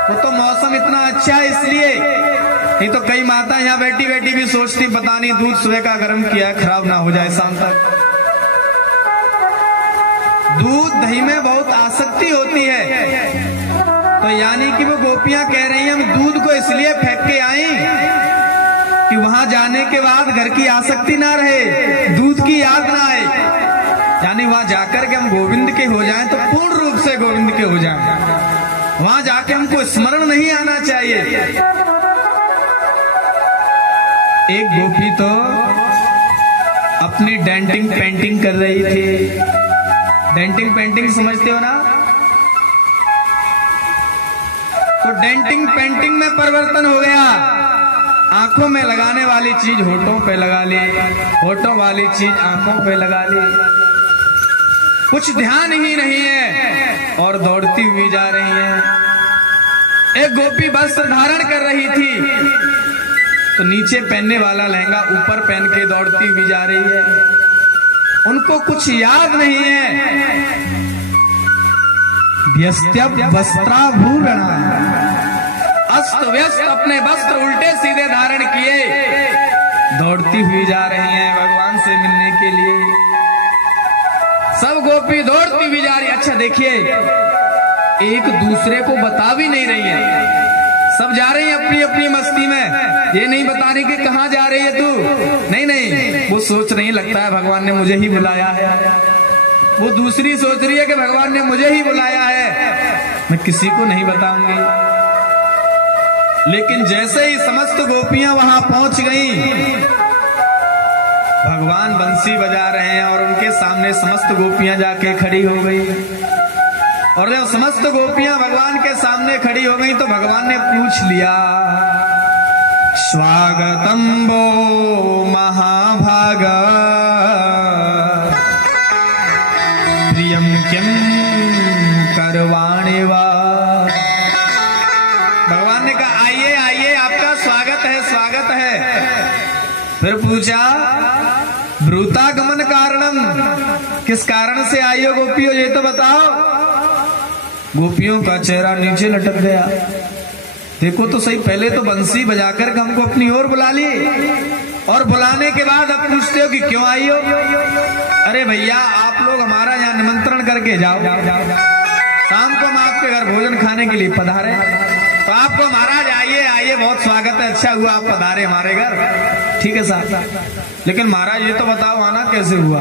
वो तो मौसम इतना अच्छा है इसलिए, नहीं तो कई माता यहाँ बैठी बैठी भी सोचती पता नहीं दूध सुबह का गर्म किया है खराब ना हो जाए शाम तक। दूध दही में बहुत आसक्ति होती है, तो यानी कि वो गोपियां कह रही हैं हम दूध को इसलिए फेंक के आई कि वहां जाने के बाद घर की आसक्ति ना रहे, दूध की याद ना आए, यानी वहां जाकर के हम गोविंद के हो जाएं तो पूर्ण रूप से गोविंद के हो जाएं। वहां जाके हमको स्मरण नहीं आना चाहिए। एक गोपी तो अपनी डेंटिंग पेंटिंग कर रही थी। डेंटिंग पेंटिंग समझते हो ना? तो डेंटिंग पेंटिंग में परिवर्तन हो गया। आंखों में लगाने वाली चीज होठों पे लगा ली, होठों वाली चीज आंखों पे लगा ली, कुछ ध्यान ही नहीं है और दौड़ती हुई जा रही है। एक गोपी वस्त्र धारण कर रही थी तो नीचे पहनने वाला लहंगा ऊपर पहन के दौड़ती हुई जा रही है। उनको कुछ याद नहीं है। वस्त्राभूषणा, अस्त व्यस्त अपने वस्त्र उल्टे सीधे धारण किए दौड़ती हुई जा रही हैं भगवान से मिलने के लिए। सब गोपी दौड़ती हुई जा रही। अच्छा देखिए, एक दूसरे को बता भी नहीं रही है, सब जा रही है अपनी अपनी मस्ती में। ये नहीं बता रही कि कहाँ जा रही है तू, नहीं नहीं, वो सोच रही लगता है भगवान ने मुझे ही बुलाया है। वो दूसरी सोच रही है कि भगवान ने मुझे ही बुलाया है, मैं किसी को नहीं बताऊंगी। लेकिन जैसे ही समस्त गोपियां वहां पहुंच गईं, भगवान बंसी बजा रहे हैं और उनके सामने समस्त गोपियां जाके खड़ी हो गई। और जब समस्त गोपियां भगवान के सामने खड़ी हो गई तो भगवान ने पूछ लिया, स्वागतम वो महाभागा प्रियम किम करवाणे वा। भगवान ने कहा आइए आइए, आपका स्वागत है स्वागत है। फिर पूछा ब्रूतागमन कारणम, किस कारण से आई हो गोपियों, ये तो बताओ। गोपियों का चेहरा नीचे लटक गया। देखो तो सही, पहले तो बंसी बजाकर हमको अपनी ओर बुला लिए और बुलाने के बाद अब पूछते हो कि क्यों आई हो। अरे भैया, आप लोग हमारा यहाँ निमंत्रण करके जाओ, शाम को हम आपके घर भोजन खाने के लिए पधारे, तो आपको महाराज आइए आइए बहुत स्वागत है, अच्छा हुआ आप पधारे हमारे घर। ठीक है साहब, लेकिन महाराज ये तो बताओ आना कैसे हुआ,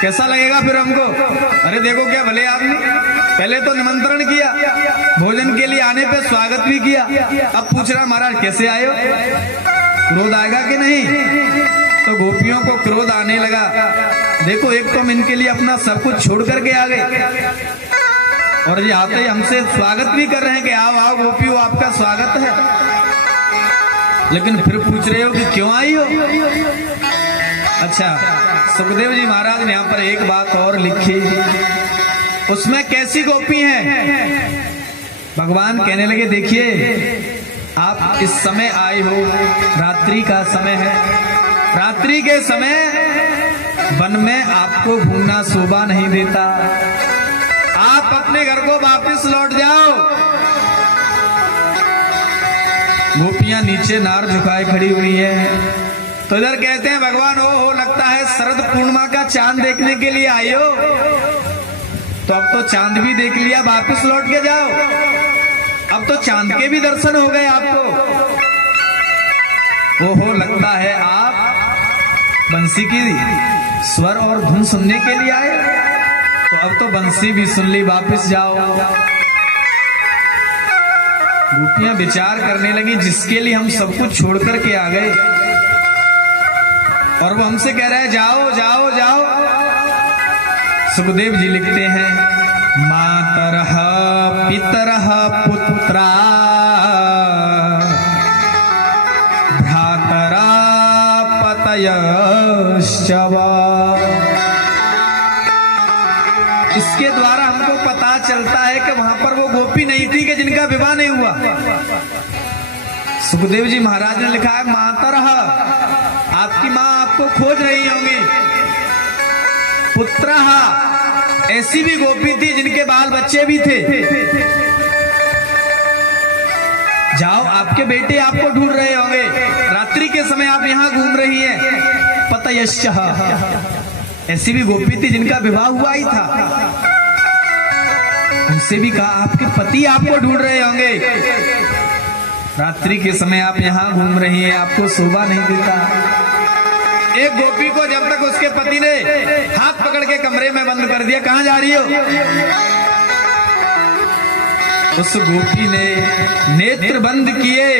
कैसा लगेगा फिर हमको। अरे देखो क्या भले आदमी, पहले तो निमंत्रण किया, भोजन के लिए आने पे स्वागत भी किया, अब पूछ रहा महाराज कैसे आए हो, क्रोध आएगा कि नहीं। तो गोपियों को क्रोध आने लगा। देखो एक तो हम इनके लिए अपना सब कुछ छोड़ करके आ गए और ये आते ही हमसे स्वागत भी कर रहे हैं कि आओ आओ गोपियों आपका स्वागत है, लेकिन फिर पूछ रहे हो कि क्यों आई हो। अच्छा, सुखदेव जी महाराज ने यहाँ पर एक बात और लिखी उसमें कैसी गोपी है? भगवान कहने लगे, देखिए आप इस समय आए हो, रात्रि का समय है। रात्रि के समय वन में आपको घूमना शोभा नहीं देता। आप अपने घर को वापस लौट जाओ। गोपियां नीचे नार झुकाए खड़ी हुई हैं। तो इधर कहते हैं भगवान, हो लगता है शरद पूर्णिमा का चांद देखने के लिए आई हो। तो अब तो चांद भी देख लिया, वापस लौट के जाओ। अब तो चांद के भी दर्शन हो गए आपको। ओहो, लगता है आप बंसी की स्वर और धुन सुनने के लिए आए। तो अब तो बंसी भी सुन ली, वापस जाओ। गोपियां विचार करने लगी, जिसके लिए हम सब कुछ छोड़ करके आ गए और वो हमसे कह रहा है जाओ जाओ जाओ। सुखदेव जी लिखते हैं, मातरः पितरः पुत्रा भ्रातरा पतयश्च वा। इसके द्वारा हमको पता चलता है कि वहां पर वो गोपी नहीं थी कि जिनका विवाह नहीं हुआ। सुखदेव जी महाराज ने लिखा है, मातरः, आपकी मां आपको खोज रही होंगी। पुत्रः, ऐसी भी गोपी थी जिनके बाल बच्चे भी थे। जाओ, आपके बेटे आपको ढूंढ रहे होंगे। रात्रि के समय आप यहाँ घूम रही हैं। पतयश्च, ऐसी भी गोपी थी जिनका विवाह हुआ ही था। उनसे भी कहा, आपके पति आपको ढूंढ रहे होंगे। रात्रि के समय आप यहाँ घूम रही हैं, आपको शोभा नहीं देता। एक गोपी को जब तक उसके पति ने हाथ पकड़ के कमरे में बंद कर दिया, कहां जा रही हो? उस गोपी ने नेत्र बंद किए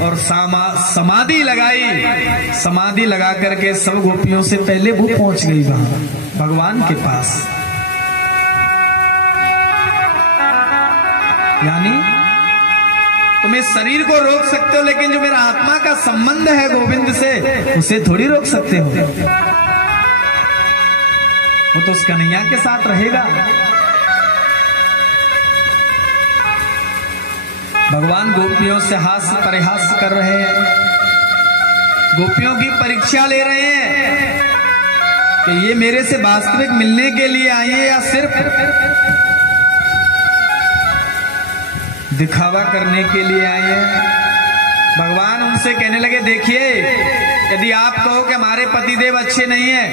और समाधि लगाई। समाधि लगा करके सब गोपियों से पहले वो पहुंच गई वहां भगवान के पास। यानी तुम इस शरीर को रोक सकते हो, लेकिन जो मेरा आत्मा का संबंध है गोविंद से, उसे थोड़ी रोक सकते हो। वो तो उस कन्हैया के साथ रहेगा। भगवान गोपियों से हास्य परिहास कर रहे हैं, गोपियों की परीक्षा ले रहे हैं कि ये मेरे से वास्तविक मिलने के लिए आई है या सिर्फ दिखावा करने के लिए आए हैं। भगवान उनसे कहने लगे, देखिए यदि आप कहो कि हमारे पतिदेव अच्छे नहीं हैं,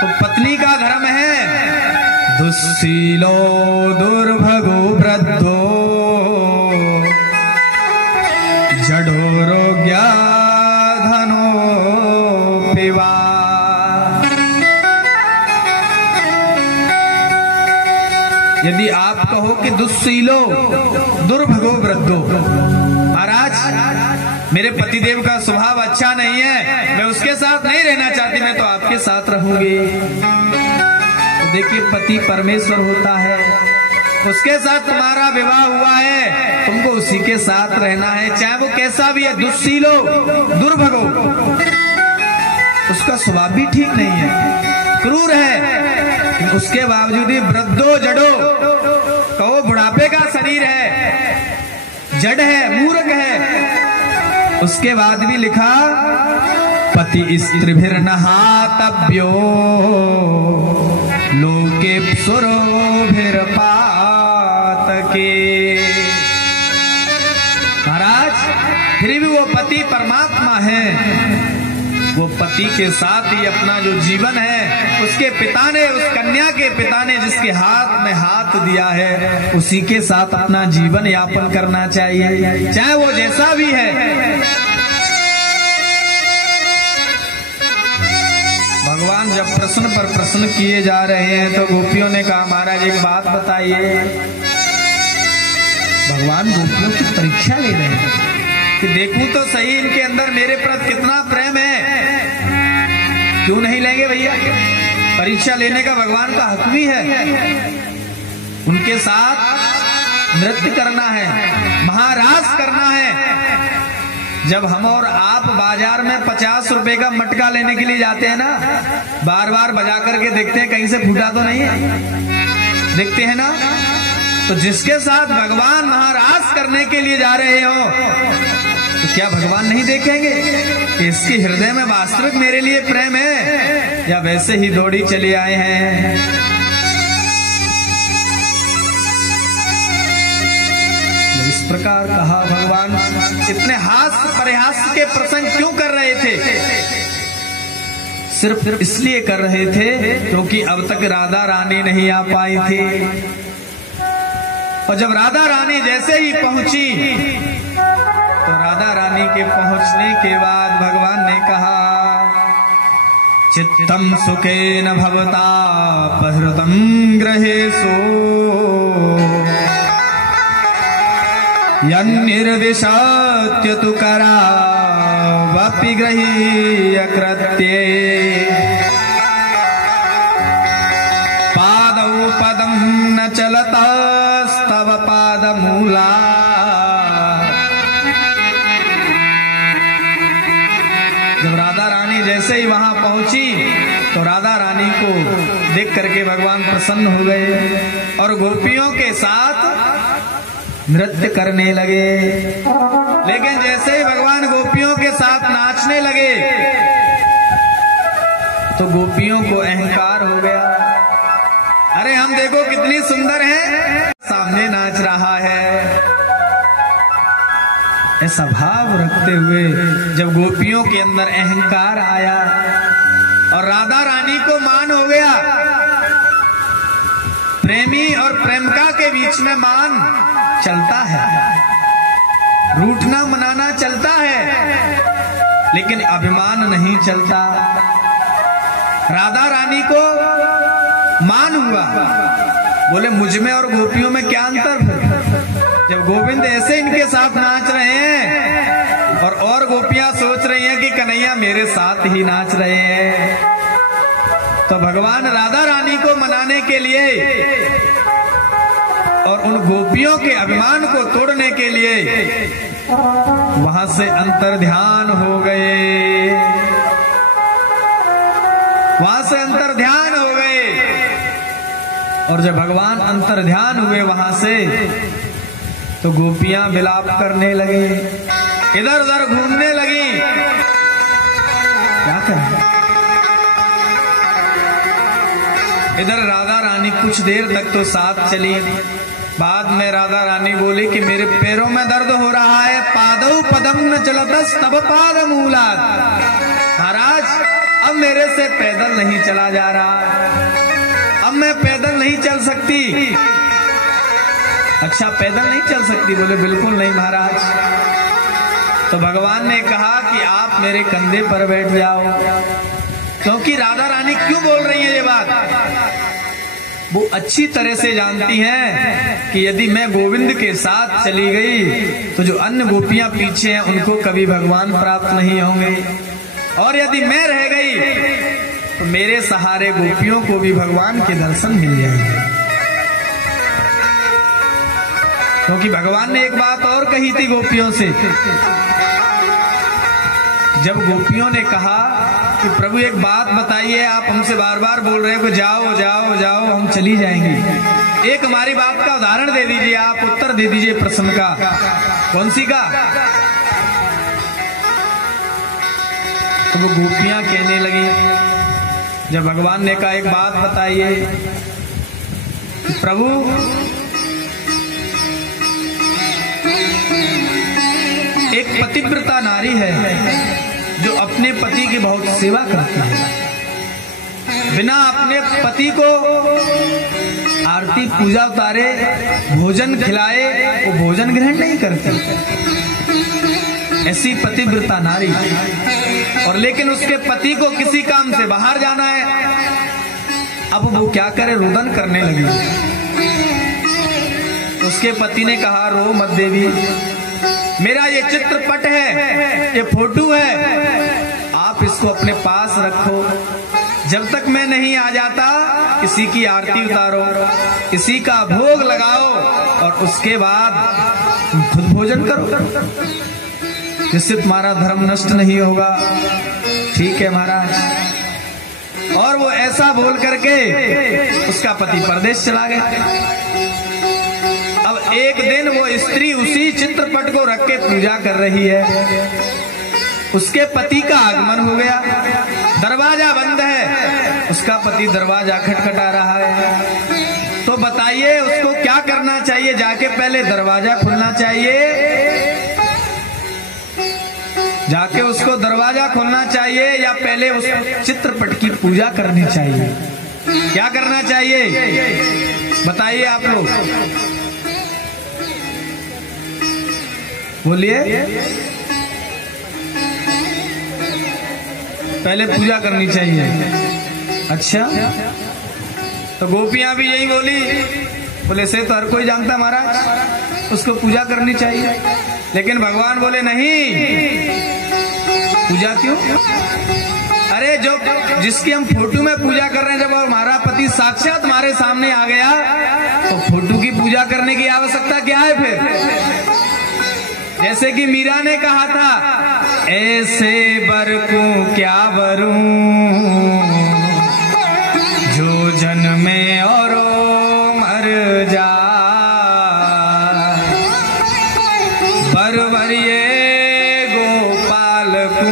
तो पत्नी का धर्म है दुस्सीलो दुर्भगो वृद्धो जडोरोग्या धनो पिवा। यदि आप कहो कि दुस्सीलो दुर्भगो वृद्धो, महाराज मेरे पतिदेव का स्वभाव अच्छा नहीं है, मैं उसके साथ नहीं रहना चाहती, मैं तो आपके साथ रहूंगी। तो देखिए, पति परमेश्वर होता है, उसके साथ तुम्हारा विवाह हुआ है, तुमको उसी के साथ रहना है, चाहे वो कैसा भी है। दुस्सीलो दुर्भगो, उसका स्वभाव भी ठीक नहीं है, क्रूर है, उसके बावजूद भी वृद्धो जड़ो, कहो बुढ़ापे का शरीर है, जड़ है, मूर्ख है, उसके बाद भी लिखा पति स्त्रीभिर नहातव्यो लोके सुरोभिर पातके। महाराज फिर भी वो पति परमात्मा है, वो पति के साथ ही अपना जो जीवन है, उसके पिता ने, उस कन्या के पिता ने जिसके हाथ में हाथ दिया है, उसी के साथ अपना जीवन यापन करना चाहिए, चाहे वो जैसा भी है। भगवान जब प्रश्न पर प्रश्न किए जा रहे हैं तो गोपियों ने कहा, महाराज एक बात बताइए। भगवान गोपियों की परीक्षा ले रहे हैं कि देखूं तो सही इनके अंदर मेरे प्रति कितना प्रेम है। क्यों नहीं लेंगे भैया, परीक्षा लेने का भगवान का हक भी है। उनके साथ नृत्य करना है, महारास करना है, जब हम और आप बाजार में 50 रुपए का मटका लेने के लिए जाते हैं ना, बार बार बजा करके देखते हैं कहीं से फूटा तो नहीं है, देखते हैं ना। तो जिसके साथ भगवान महाराज करने के लिए जा रहे हो, तो क्या भगवान नहीं देखेंगे कि इसके हृदय में वास्तविक मेरे लिए प्रेम है, या वैसे ही दौड़ी चले आए हैं। इस प्रकार कहा भगवान। इतने हास्य परिहास्य के प्रसंग क्यों कर रहे थे? सिर्फ इसलिए कर रहे थे क्योंकि अब तक राधा रानी नहीं आ पाई थी। और जब राधा रानी जैसे ही पहुंची, तो राधा रानी के पहुंचने के बाद भगवान ने कहा, चित्तम सुखेन भवता पहृतम ग्रहेषु यन्निर्विशत्य तु करावपि गृह्य कृत्ये पादौ पदं न चलतस्तव पादमूला। जब राधा रानी जैसे ही वहां पहुंची, तो राधा रानी को देख करके भगवान प्रसन्न हो गए और गोपियों के साथ नृत्य करने लगे। लेकिन जैसे ही भगवान गोपियों के साथ नाचने लगे, तो गोपियों को अहंकार हो गया। अरे हम देखो कितनी सुंदर है, सामने नाच रहा है। ऐसा भाव रखते हुए जब गोपियों के अंदर अहंकार आया और राधा रानी को मान हो गया, प्रेमी और प्रेमिका के बीच में मान चलता है, रूठना मनाना चलता है, लेकिन अभिमान नहीं चलता। राधा रानी को मान हुआ, बोले मुझ में और गोपियों में क्या अंतर है? जब गोविंद ऐसे इनके साथ नाच रहे हैं और गोपियां सोच रही हैं कि कन्हैया मेरे साथ ही नाच रहे हैं, तो भगवान राधा रानी को मनाने के लिए और उन गोपियों के अभिमान को तोड़ने के लिए वहां से अंतर्ध्यान हो गए, वहां से अंतर्ध्यान हो गए। और जब भगवान अंतर्ध्यान हुए वहां से, तो गोपियां विलाप करने लगे, इधर उधर घूमने लगी। क्या करें? इधर राधा रानी कुछ देर तक तो साथ चली, बाद में राधा रानी बोली कि मेरे पैरों में दर्द हो रहा है। पादौ पदम न चलतस तब पाद मूलात। महाराज, अब मेरे से पैदल नहीं चला जा रहा, अब मैं पैदल नहीं चल सकती। अच्छा, पैदल नहीं चल सकती? बोले बिल्कुल नहीं महाराज। तो भगवान ने कहा कि आप मेरे कंधे पर बैठ जाओ। क्योंकि राधा रानी क्यों बोल रही है ये बात? वो अच्छी तरह से जानती हैं कि यदि मैं गोविंद के साथ चली गई, तो जो अन्य गोपियां पीछे हैं उनको कभी भगवान प्राप्त नहीं होंगे, और यदि मैं रह गई तो मेरे सहारे गोपियों को भी भगवान के दर्शन मिल जाएंगे। क्योंकि भगवान ने एक बात और कही थी गोपियों से। जब गोपियों ने कहा कि प्रभु एक बात बताइए, आप हमसे बार बार बोल रहे हो कि जाओ जाओ जाओ, हम चली जाएंगी, एक हमारी बात का उदाहरण दे दीजिए, आप उत्तर दे दीजिए प्रश्न का। कौन सी का? तो वो गोपियां कहने लगी, जब भगवान ने कहा एक बात बताइए, प्रभु एक पतिव्रता नारी है जो अपने पति की बहुत सेवा करती है, बिना अपने पति को आरती पूजा उतारे भोजन खिलाए वो भोजन ग्रहण नहीं करती। ऐसी पतिव्रता नारी, और लेकिन उसके पति को किसी काम से बाहर जाना है। अब वो क्या करे, रुदन करने लगी। उसके पति ने कहा, रो मत देवी, मेरा ये चित्रपट है, ये फोटो है, आप इसको अपने पास रखो, जब तक मैं नहीं आ जाता इसी की आरती उतारो, इसी का भोग लगाओ, और उसके बाद खुद भोजन करो। जिससे तुम्हारा धर्म नष्ट नहीं होगा। ठीक है महाराज। और वो ऐसा बोल करके उसका पति परदेश चला गया। अब एक दिन वो स्त्री उसी चित्रपट को रख के पूजा कर रही है। उसके पति का आगमन हो गया, दरवाजा बंद है, उसका पति दरवाजा खटखटा रहा है। तो बताइए उसको क्या करना चाहिए? जाके पहले दरवाजा खोलना चाहिए, जाके उसको दरवाजा खोलना चाहिए, या पहले उस चित्रपट की पूजा करनी चाहिए? क्या करना चाहिए बताइए आप लोग, बोलिए। पहले पूजा करनी चाहिए। अच्छा, तो गोपियां भी यही बोली, बोले से तो हर कोई जानता महाराज, उसको पूजा करनी चाहिए। लेकिन भगवान बोले नहीं। पूजा क्यों? अरे जो जिसकी हम फोटो में पूजा कर रहे हैं, जब हमारा पति साक्षात हमारे सामने आ गया तो फोटो की पूजा करने की आवश्यकता क्या है फिर? जैसे कि मीरा ने कहा था, ऐसे बर को क्या वरूं जो जन्मे और मर जा, बर ये गोपाल को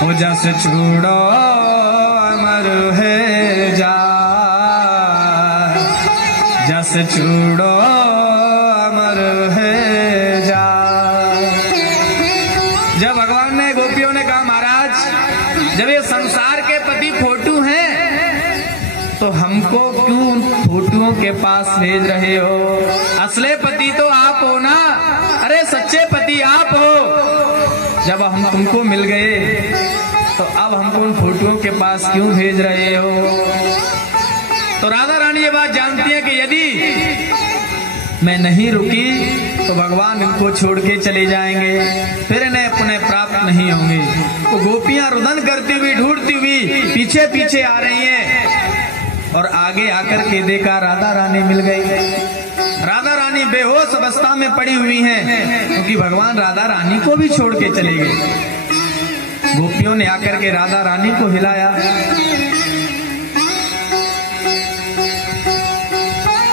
हो जस छूड़ो अमर है जा, जस छूड़ो अमर है जा। जब भगवान ने, गोपियों ने कहा महाराज जब ये संसार के पति फोटो हैं तो हमको क्यों उन फोटुओं के पास भेज रहे हो? असले पति तो आप हो ना, अरे सच्चे पति आप हो। जब हम तुमको मिल गए तो अब हमको उन फोटुओं के पास क्यों भेज रहे हो? तो राधा रानी ये बात जानती है कि यदि मैं नहीं रुकी तो भगवान इनको छोड़ के चले जाएंगे, फिर इन्हें अपने प्राप्त नहीं होंगे। तो गोपियां रुदन करती हुई, ढूंढती हुई पीछे पीछे आ रही हैं और आगे आकर के देखा राधा रानी मिल गई। राधा रानी बेहोश अवस्था में पड़ी हुई हैं क्योंकि भगवान राधा रानी को भी छोड़ के चले गए। गोपियों ने आकर के राधा रानी को हिलाया।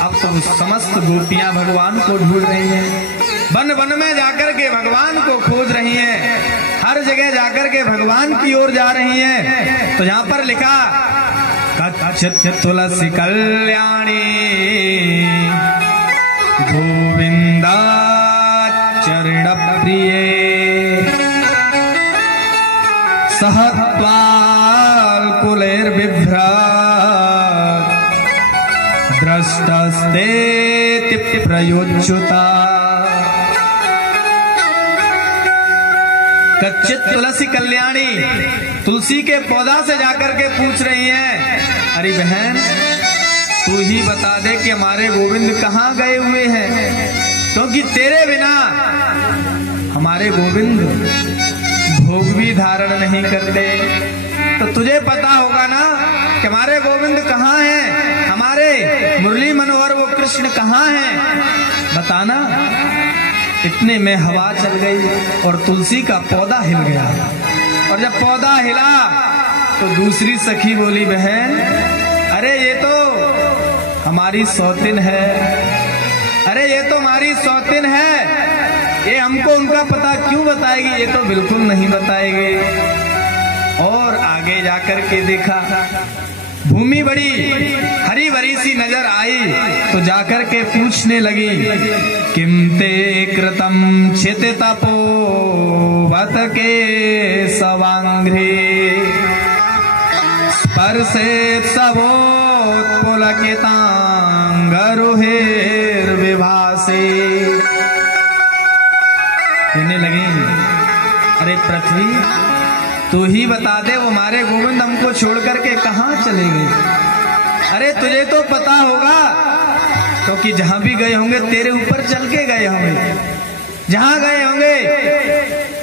अब तो समस्त गोपियां भगवान को ढूंढ रही हैं, वन वन में जाकर के भगवान को खोज रही हैं, हर जगह जाकर के भगवान की ओर जा रही हैं। तो यहाँ पर लिखा, कच्चित तुलसी कल्याणी गोविंदा चरण प्रिये सहत्वाल कुलैर्बिभ्रत् द्रष्टस्ते प्रयोज्युता। कच्चित तुलसी कल्याणी, तुलसी के पौधा से जाकर के पूछ रही हैं, अरे बहन तू ही बता दे कि हमारे गोविंद कहाँ गए हुए हैं, क्योंकि तेरे बिना हमारे गोविंद भोग भी धारण नहीं करते। तो तुझे पता होगा ना कि हमारे गोविंद कहाँ हैं, हमारे मुरली मनोहर वो कृष्ण कहाँ हैं, बताना। इतने में हवा चल गई और तुलसी का पौधा हिल गया। और जब पौधा हिला तो दूसरी सखी बोली, बहन अरे ये तो हमारी सौतिन है, अरे ये तो हमारी सौतिन है, ये हमको उनका पता क्यों बताएगी? ये तो बिल्कुल नहीं बताएगी। और आगे जाकर के देखा, भूमि बड़ी हरी भरी सी नजर आई तो जाकर के पूछने लगी, किम ते कृतम छित तपो वत के सवांघ्रे स्पर्शेत सबोत्पुलकितांगरुहेर विभासे। कहने लगी, अरे पृथ्वी तू ही बता दे वो हमारे गोविंद हमको छोड़ करके कहाँ चले गए? अरे तुझे तो पता होगा, क्योंकि जहां भी गए होंगे तेरे ऊपर चल के गए होंगे, जहां गए होंगे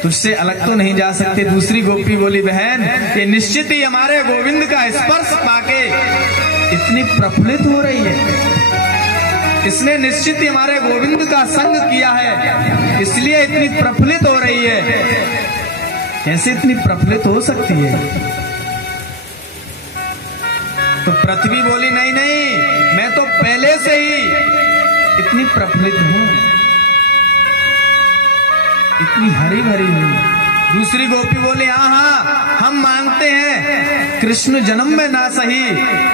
तुझसे अलग तो नहीं जा सकते। दूसरी गोपी बोली, बहन ये निश्चित ही हमारे गोविंद का स्पर्श पाके इतनी प्रफुल्लित हो रही है। इसने निश्चित ही हमारे गोविंद का संग किया है, इसलिए इतनी प्रफुल्लित हो रही है। कैसे इतनी प्रफुल्लित हो सकती है? तो पृथ्वी बोली नहीं नहीं, मैं तो पहले से ही इतनी प्रफुल्लित हूं, इतनी हरी भरी हूं। दूसरी गोपी बोली हाँ हाँ, हम मानते हैं कृष्ण जन्म में ना सही,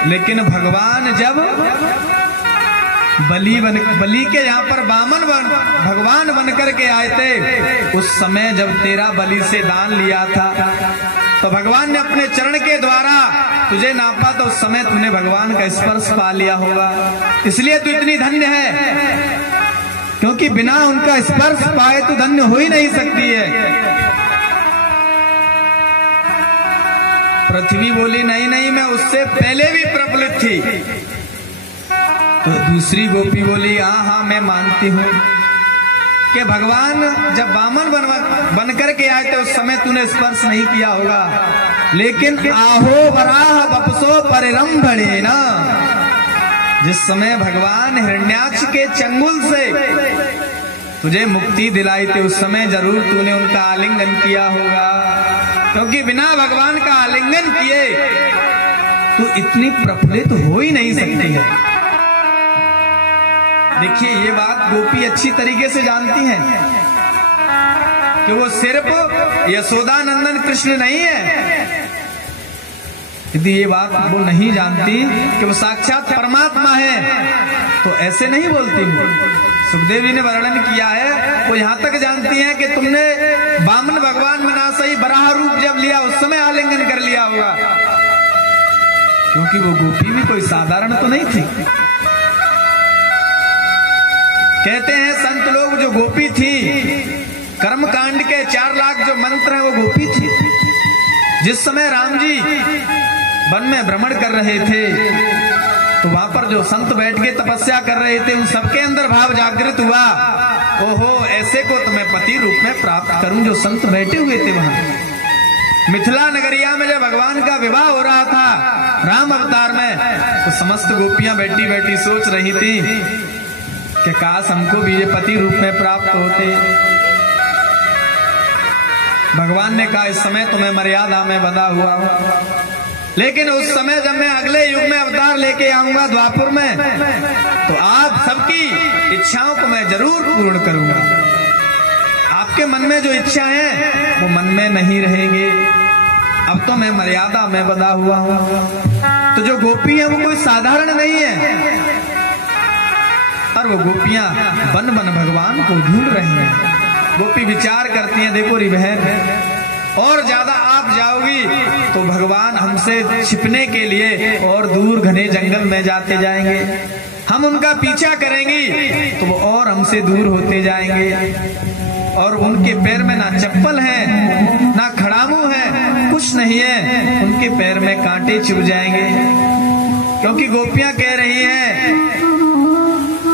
लेकिन भगवान जब बलि के यहाँ पर वामन भगवान बनकर के आए थे, उस समय जब तेरा बलि से दान लिया था, तो भगवान ने अपने चरण के द्वारा तुझे नापा, तो उस समय तूने भगवान का स्पर्श पा लिया होगा, इसलिए तू इतनी धन्य है। क्योंकि बिना उनका स्पर्श पाए तो धन्य हो ही नहीं सकती है। पृथ्वी बोली नहीं नहीं, मैं उससे पहले भी प्रफुल्लित थी। तो दूसरी गोपी बोली हाँ हाँ, मैं मानती हूं कि भगवान जब वामन बनकर के आए थे, उस समय तूने स्पर्श नहीं किया होगा, लेकिन आहो वराह बपसो परिरंभणे ना, जिस समय भगवान हिरण्याक्ष के चंगुल से तुझे मुक्ति दिलाई थी, उस समय जरूर तूने उनका आलिंगन किया होगा, क्योंकि बिना भगवान का आलिंगन किए तू इतनी प्रफुल्लित हो ही नहीं सकती है। देखिए, ये बात गोपी अच्छी तरीके से जानती हैं कि वो सिर्फ यशोदानंदन कृष्ण नहीं है। यदि ये बात वो नहीं जानती कि वो साक्षात परमात्मा है, तो ऐसे नहीं बोलती हूँ। सुखदेव जी ने वर्णन किया है, वो यहाँ तक जानती हैं कि तुमने वामन भगवान में ना सही बराह रूप जब लिया, उस समय आलिंगन कर लिया होगा, क्योंकि वो गोपी भी कोई साधारण तो नहीं थी। कहते हैं संत लोग, जो गोपी थी, कर्म कांड के 4 लाख जो मंत्र हैं वो गोपी थी। जिस समय राम जी वन में भ्रमण कर रहे थे, तो वहां पर जो संत बैठ के तपस्या कर रहे थे, उन सबके अंदर भाव जागृत हुआ, ओहो ऐसे को तो मैं पति रूप में प्राप्त करूं। जो संत बैठे हुए थे वहां मिथिला नगरिया में, जब भगवान का विवाह हो रहा था राम अवतार में, तो समस्त गोपियां बैठी बैठी सोच रही थी कि काश हमको भी ये पति रूप में प्राप्त होते। भगवान ने कहा, इस समय तो मैं मर्यादा में बंधा हुआ हूं, लेकिन उस समय जब मैं अगले युग में अवतार लेके आऊंगा द्वापुर में, तो आप सबकी इच्छाओं को मैं जरूर पूर्ण करूंगा। आपके मन में जो इच्छा है वो मन में नहीं रहेंगे। अब तो मैं मर्यादा में बंधा हुआ हूं। तो जो गोपी है वो कोई साधारण नहीं है, और वो गोपियां बन बन भगवान को ढूंढ रही हैं। गोपी विचार करती हैं, देखो री बहन, और ज्यादा आप जाओगी तो भगवान हमसे छिपने के लिए और दूर घने जंगल में जाते जाएंगे, हम उनका पीछा करेंगी तो वो और हमसे दूर होते जाएंगे, और उनके पैर में ना चप्पल है ना खड़ामू है, कुछ नहीं है, उनके पैर में कांटे चुभ जाएंगे। क्योंकि गोपियां कह रही हैं,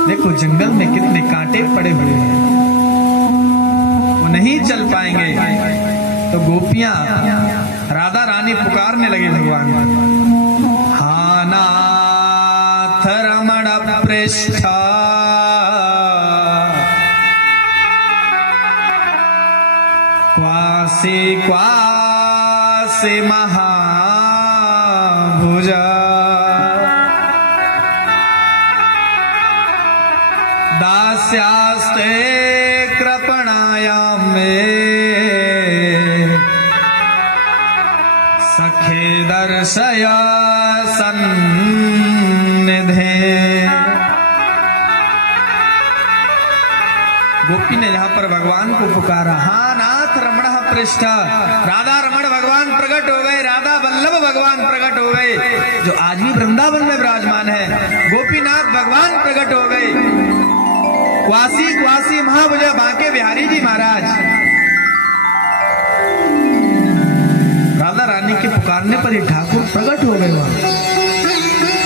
देखो जंगल में कितने कांटे पड़े हुए हैं, वो नहीं चल पाएंगे। तो गोपियां राधा रानी पुकारने लगी भगवान, हा नाथ रमण पृष्ठा क्वासे क्वासे महाभुजा दास्यास्ते कृपणायां मे सखे दर्शया सन्निधे। गोपी ने यहाँ पर भगवान को पुकारा, हाँ नाथ रमण पृष्ठ, राधा रमण भगवान प्रकट हो गए, राधा वल्लभ भगवान प्रकट हो गए, जो आज भी वृंदावन में विराजमान है। गोपीनाथ भगवान प्रकट हो गए। क्वासी क्वासी महाभुजा बांके बिहारी जी महाराज, राधा रानी के पुकारने पर ये ठाकुर प्रकट हो गए वहां,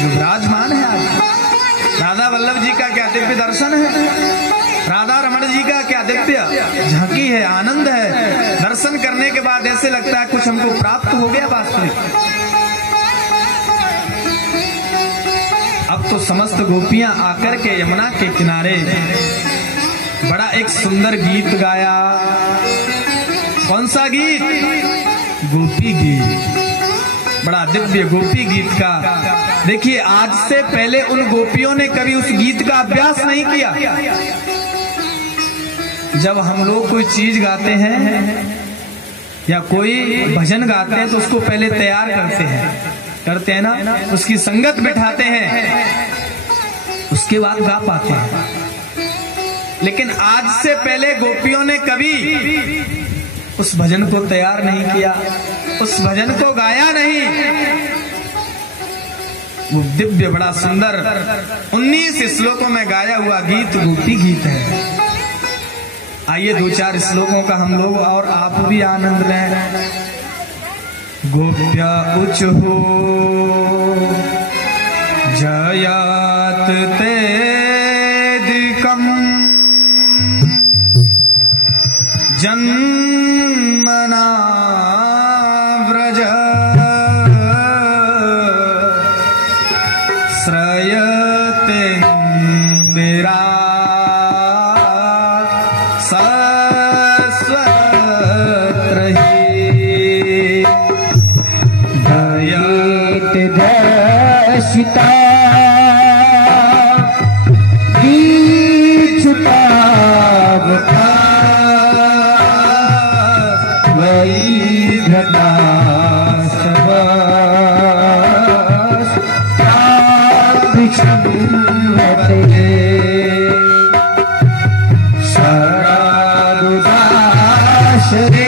जो विराजमान है आज। राधा वल्लभ जी का क्या दिव्य दर्शन है, राधा रमण जी का क्या दिव्य झांकी है, आनंद है। दर्शन करने के बाद ऐसे लगता है कुछ हमको प्राप्त हो गया वास्तविक। अब तो समस्त गोपियां आकर के यमुना के किनारे बड़ा एक सुंदर गीत गाया। कौन सा गीत? गोपी गीत, बड़ा दिव्य गोपी गीत का। देखिए, आज से पहले उन गोपियों ने कभी उस गीत का अभ्यास नहीं किया। जब हम लोग कोई चीज गाते हैं या कोई भजन गाते हैं तो उसको पहले तैयार करते हैं ना, उसकी संगत बिठाते हैं, उसके बाद गा पाते हैं। लेकिन आज से पहले गोपियों ने कभी उस भजन को तैयार नहीं किया, उस भजन को गाया नहीं। वो दिव्य बड़ा सुंदर 19 श्लोकों में गाया हुआ गीत गोपी गीत है। आइए 2-4 श्लोकों का हम लोग और आप भी आनंद लें। गोप्य उचहु जयात तेदिकम जन्मना व्रज श्रयते मेरा सीता छुटा वही घटा शरारुदास रे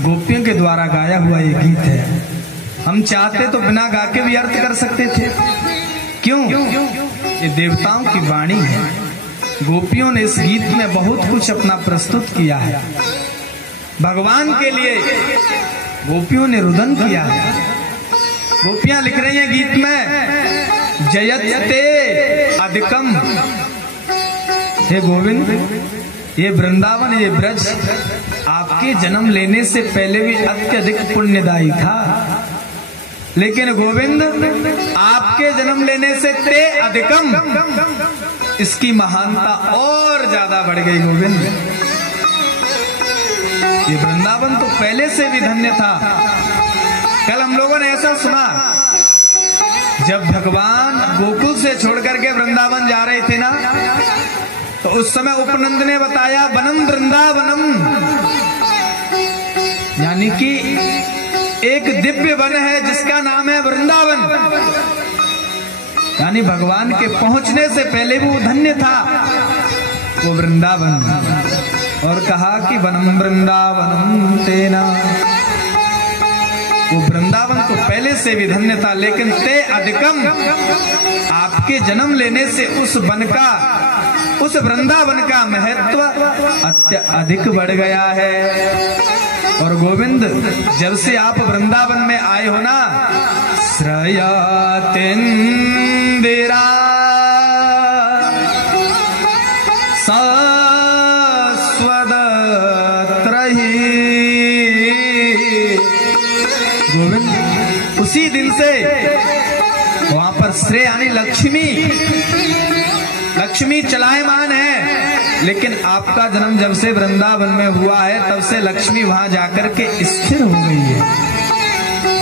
गोपियों के द्वारा गाया हुआ ये गीत है। हम चाहते तो बिना गा के भी अर्थ कर सकते थे, क्यों? ये देवताओं की वाणी है। गोपियों ने इस गीत में बहुत कुछ अपना प्रस्तुत किया है। भगवान के लिए गोपियों ने रुदन किया है। गोपियां लिख रही हैं गीत में, जयते अधिकम, हे गोविंद, ये वृंदावन, ये ब्रज आपके जन्म लेने से पहले भी अत्यधिक पुण्यदायी था, लेकिन गोविंद आपके जन्म लेने से ते अधिकम, इसकी महानता और ज्यादा बढ़ गई। गोविंद, ये वृंदावन तो पहले से भी धन्य था। कल हम लोगों ने ऐसा सुना, जब भगवान गोकुल से छोड़ करके वृंदावन जा रहे थे ना, तो उस समय उपनंद ने बताया वनम वृंदावनम, यानी कि एक दिव्य वन है जिसका नाम है वृंदावन। यानी भगवान के पहुंचने से पहले वो धन्य था, वो वृंदावन। और कहा कि वनम वृंदावनम तेना, वो वृंदावन तो पहले से भी धन्य था, लेकिन ते अधिकम, आपके जन्म लेने से उस वन का, उस वृंदावन का महत्व अधिक बढ़ गया है। और गोविंद, जब से आप वृंदावन में आए हो ना, श्रयतेंदिरा सस्वदत्रहि, गोविंद उसी दिन से वहां पर श्रेय यानी लक्ष्मी चलायमान है। लेकिन आपका जन्म जब से वृंदावन में हुआ है, तब से लक्ष्मी वहां जाकर के स्थिर हो गई है,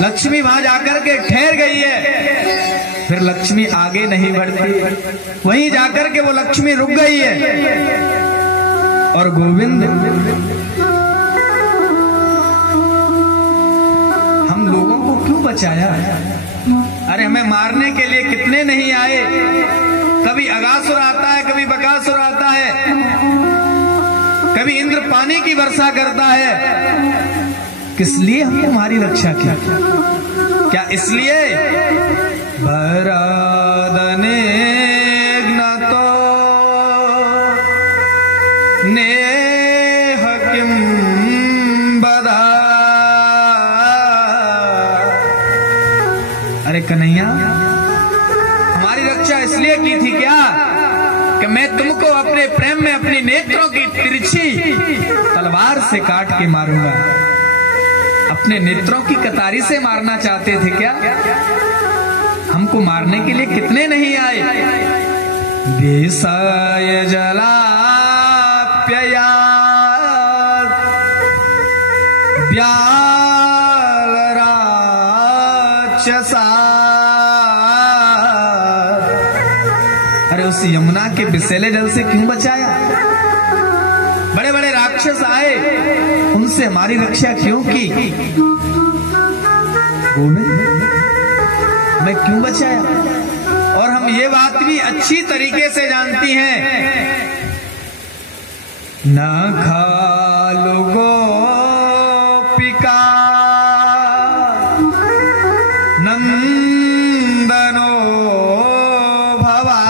लक्ष्मी वहां जाकर के ठहर गई है। फिर लक्ष्मी आगे नहीं बढ़ती, वहीं जाकर के वो लक्ष्मी रुक गई है। और गोविंद, हम लोगों को क्यों बचाया? अरे हमें मारने के लिए कितने नहीं आए, कभी अगासुर आता है, कभी बकासुर आता है, कभी इंद्र पानी की वर्षा करता है। किस लिए हमने हमारी रक्षा की? क्या इसलिए भरदने तो नेह किम बधा। अरे कन्हैया, हमारी रक्षा इसलिए की थी क्या कि मैं तुमको अपने प्रेम में अपनी नेत्रों की तिरछी तलवार से काट के मारूंगा। अपने नेत्रों की कतारी से मारना चाहते थे क्या? हमको मारने के लिए कितने नहीं आए। विषय जलाप्यया व्याल राक्षसा। अरे उस यमुना के विषैले जल से क्यों बचाया? बड़े बड़े राक्षस आए, उनसे हमारी रक्षा क्यों की? गोविंद, मैं क्यों बचाया? और हम ये बात भी अच्छी तरीके से जानती हैं, न खालु गोपिका नंदनो भवा,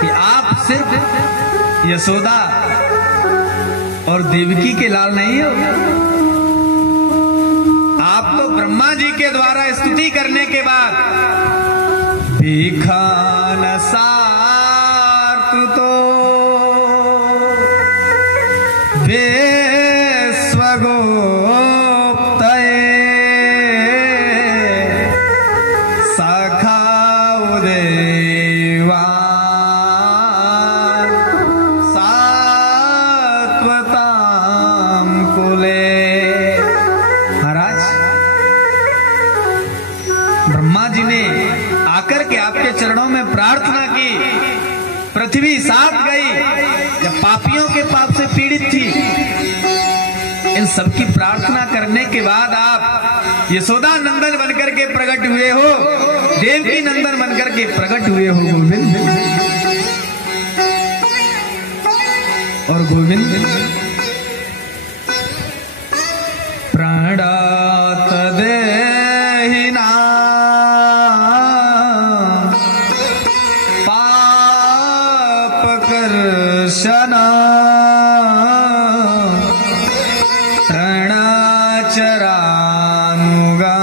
कि आप सिर्फ यशोदा और देवकी के लाल नहीं हो, आप तो ब्रह्मा जी के द्वारा स्तुति करने के बाद भिखान सार्तु तो वेश्वगोप्तये सखाउ देवान् सात्वतां कुले। महाराज, ब्रह्मा जी ने आकर के आपके चरणों में प्रार्थना की, पृथ्वी साथ गई, जब पापियों के पाप से पीड़ित थी। इन सबकी प्रार्थना करने के बाद आप यशोदा नंदन बनकर के प्रकट हुए हो, देवकी नंदन बनकर के प्रकट हुए हो गोविंद। और गोविंद, प्राणात देहिना पापकर्षणा तृणाचरानुगा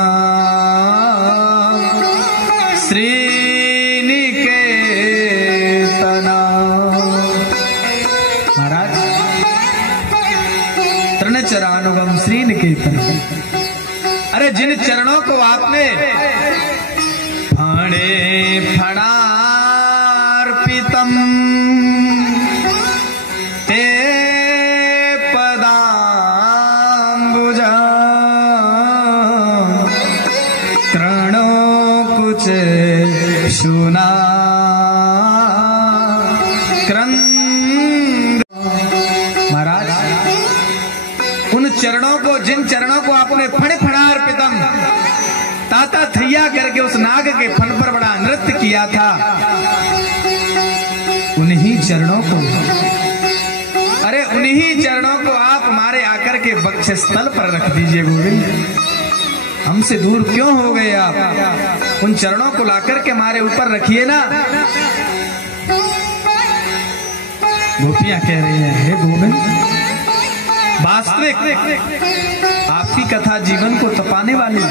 श्रीनिकेतना। महाराज, तृणचरानुगम श्रीनिकेतना, अरे जिन चरणों को आपने फणे फणार्पितम ते पदाम्बुजा तृणो कुच शुना क्रंद। महाराज, ताता थैया करके उस नाग के फन पर बड़ा नृत्य किया था, उन्हीं चरणों को, अरे उन्हीं चरणों को आप हमारे आकर के वक्षस्थल पर रख दीजिए गोविंद। हमसे दूर क्यों हो गए आप? उन चरणों को लाकर के हमारे ऊपर रखिए ना। गोपियां कह रही हैं, हे गोविंद, वास्तविक आपकी कथा जीवन को तपाने वाली।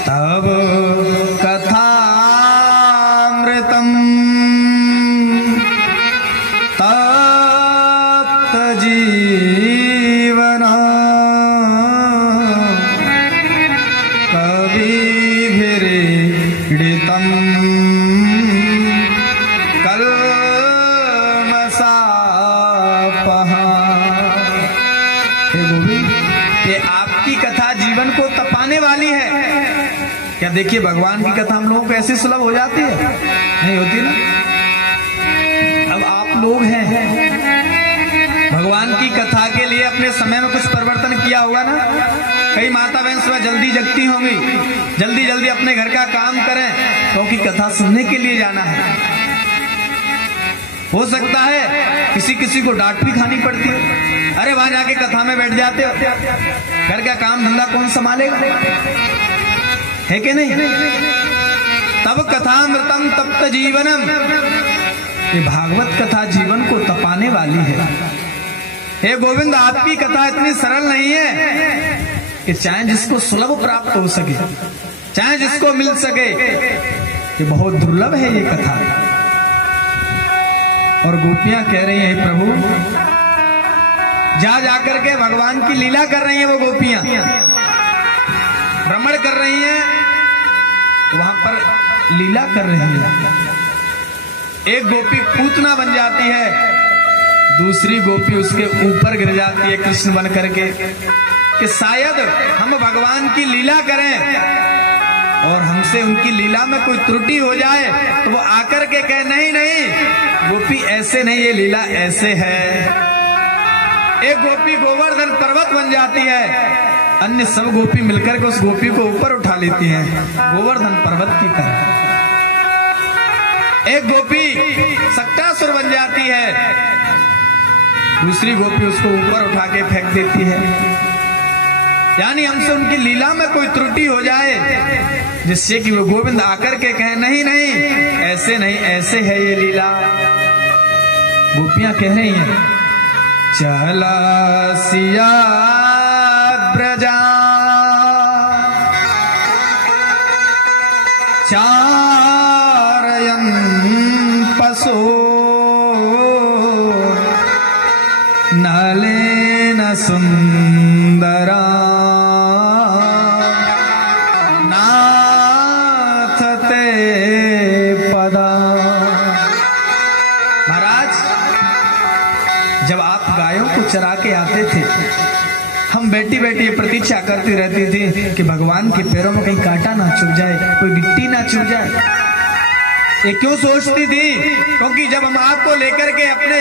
तब कथामृतम तप्त जीवन कविभिरीडितम कल्मषापहा। हे गोविंद, ये आपकी कथा जीवन को तपाने वाली है। क्या देखिए, भगवान की कथा हम लोगों को ऐसे सुलभ हो जाती है? नहीं होती ना। अब आप लोग हैं, भगवान की कथा के लिए अपने समय में कुछ परिवर्तन किया होगा ना। कई माता बहन सुबह जल्दी जगती होंगी, जल्दी जल्दी अपने घर का काम करें क्योंकि कथा सुनने के लिए जाना है। हो सकता है किसी किसी को डांट भी खानी पड़ती है, अरे वहां जाके कथा में बैठ जाते हो, घर का काम धंधा कौन संभालेगा, है कि नहीं? तब कथामृतम तप्त जीवनम, ये भागवत कथा जीवन को तपाने वाली है। हे गोविंद, आपकी कथा इतनी सरल नहीं है कि चाहे जिसको सुलभ प्राप्त हो सके, चाहे जिसको मिल सके। ये बहुत दुर्लभ है ये कथा। और गोपियां कह रही हैं, प्रभु, जा जाकर के भगवान की लीला कर रही हैं। वो गोपियां भ्रमण कर रही हैं, वहां पर लीला कर रही हैं। एक गोपी पूतना बन जाती है, दूसरी गोपी उसके ऊपर गिर जाती है कृष्ण बन करके, कि शायद हम भगवान की लीला करें और हमसे उनकी लीला में कोई त्रुटि हो जाए तो वो आकर के कहे, नहीं नहीं गोपी ऐसे नहीं, ये लीला ऐसे है। एक गोपी गोवर्धन पर्वत बन जाती है, अन्य सब गोपी मिलकर के उस गोपी को ऊपर उठा लेती हैं गोवर्धन पर्वत की तरह। एक गोपी सक्टासुर बन जाती है, दूसरी गोपी उसको ऊपर उठा के फेंक देती है। यानी हमसे उनकी लीला में कोई त्रुटि हो जाए जिससे कि वो गोविंद आकर के कहे, नहीं नहीं ऐसे नहीं, ऐसे है ये लीला। गोपियां कह रही हैं, चला सिया ब्रजा चारयन पशु नलेन सुंदरा नाथ ते पदा। महाराज, जब आप गायों को चरा के आते थे, हम बैठी बैठी प्रतीक्षा करती रहती थी कि भगवान के पैरों में कहीं कांटा ना चुभ जाए, कोई गिट्टी ना चुभ जाए। ये क्यों सोचती थी? क्योंकि जब हम आपको लेकर के अपने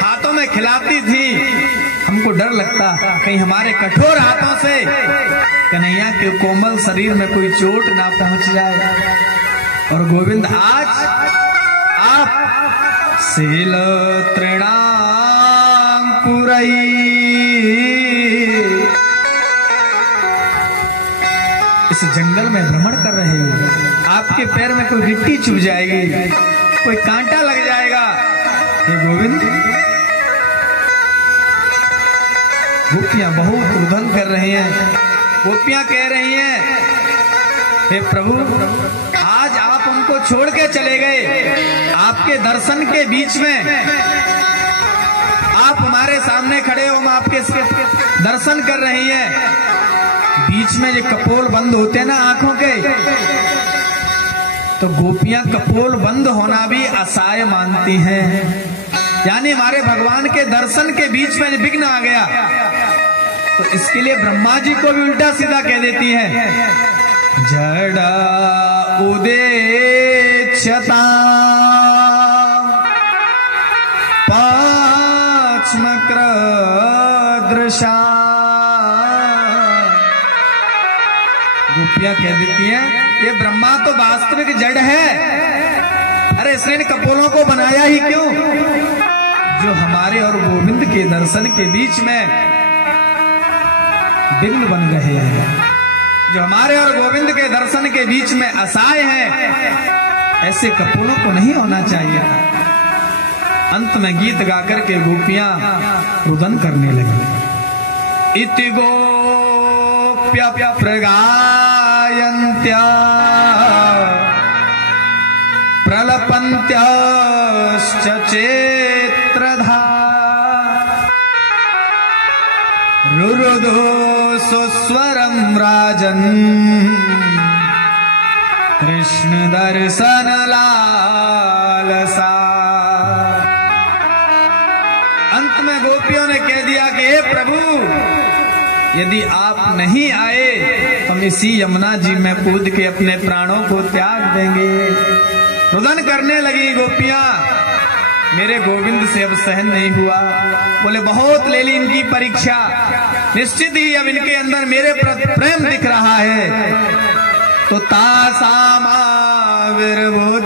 हाथों में खिलाती थी, हमको डर लगता कहीं हमारे कठोर हाथों से कन्हैया के कोमल शरीर में कोई चोट ना पहुंच जाए। और गोविंद, आज आप शील तृणांकुरई इस जंगल में भ्रमण कर रहे हो, आपके पैर में कोई गिट्टी चुभ जाएगी, कोई कांटा लग जाएगा। हे गोविंद, गोपियां बहुत रुदन कर रही हैं। गोपियां कह रही हैं, हे प्रभु, आज आप हमको छोड़ के चले गए, आपके दर्शन के बीच में आप हमारे सामने खड़े हो, हम आपके दर्शन कर रही हैं। बीच में जो कपोल बंद होते हैं ना आंखों के, तो गोपियां कपोल बंद होना भी असहाय मानती हैं। यानी हमारे भगवान के दर्शन के बीच में विघ्न आ गया, तो इसके लिए ब्रह्मा जी को भी उल्टा सीधा कह देती है, जड़ा उदेक्षता पाचमक्र दृशा गोपियां कह देती हैं ये ब्रह्मा तो वास्तविक जड़ है, अरे इसने इन कपोलों को बनाया ही क्यों? जो हमारे और गोविंद के दर्शन के बीच में विघ्न बन रहे हैं, जो हमारे और गोविंद के दर्शन के बीच में असहाय हैं, ऐसे कपोलों को नहीं होना चाहिए। अंत में गीत गाकर के गोपियां रुदन करने लगी। इति गोप्य प्रगायन्त्या प्रलपन्त्याश्च चेत्रधा रुरुदो सुस्वरं राजन् कृष्ण दर्शन लालसा। अंत में गोपियों ने कह दिया कि हे प्रभु, यदि आप नहीं आए तो हम इसी यमुना जी में कूद के अपने प्राणों को त्याग देंगे। रुदन करने लगी गोपियां, मेरे गोविंद से अब सहन नहीं हुआ। बोले बहुत ले ली इनकी परीक्षा, निश्चित ही अब इनके अंदर मेरे प्रति प्रेम दिख रहा है। तो तासामाविर्वो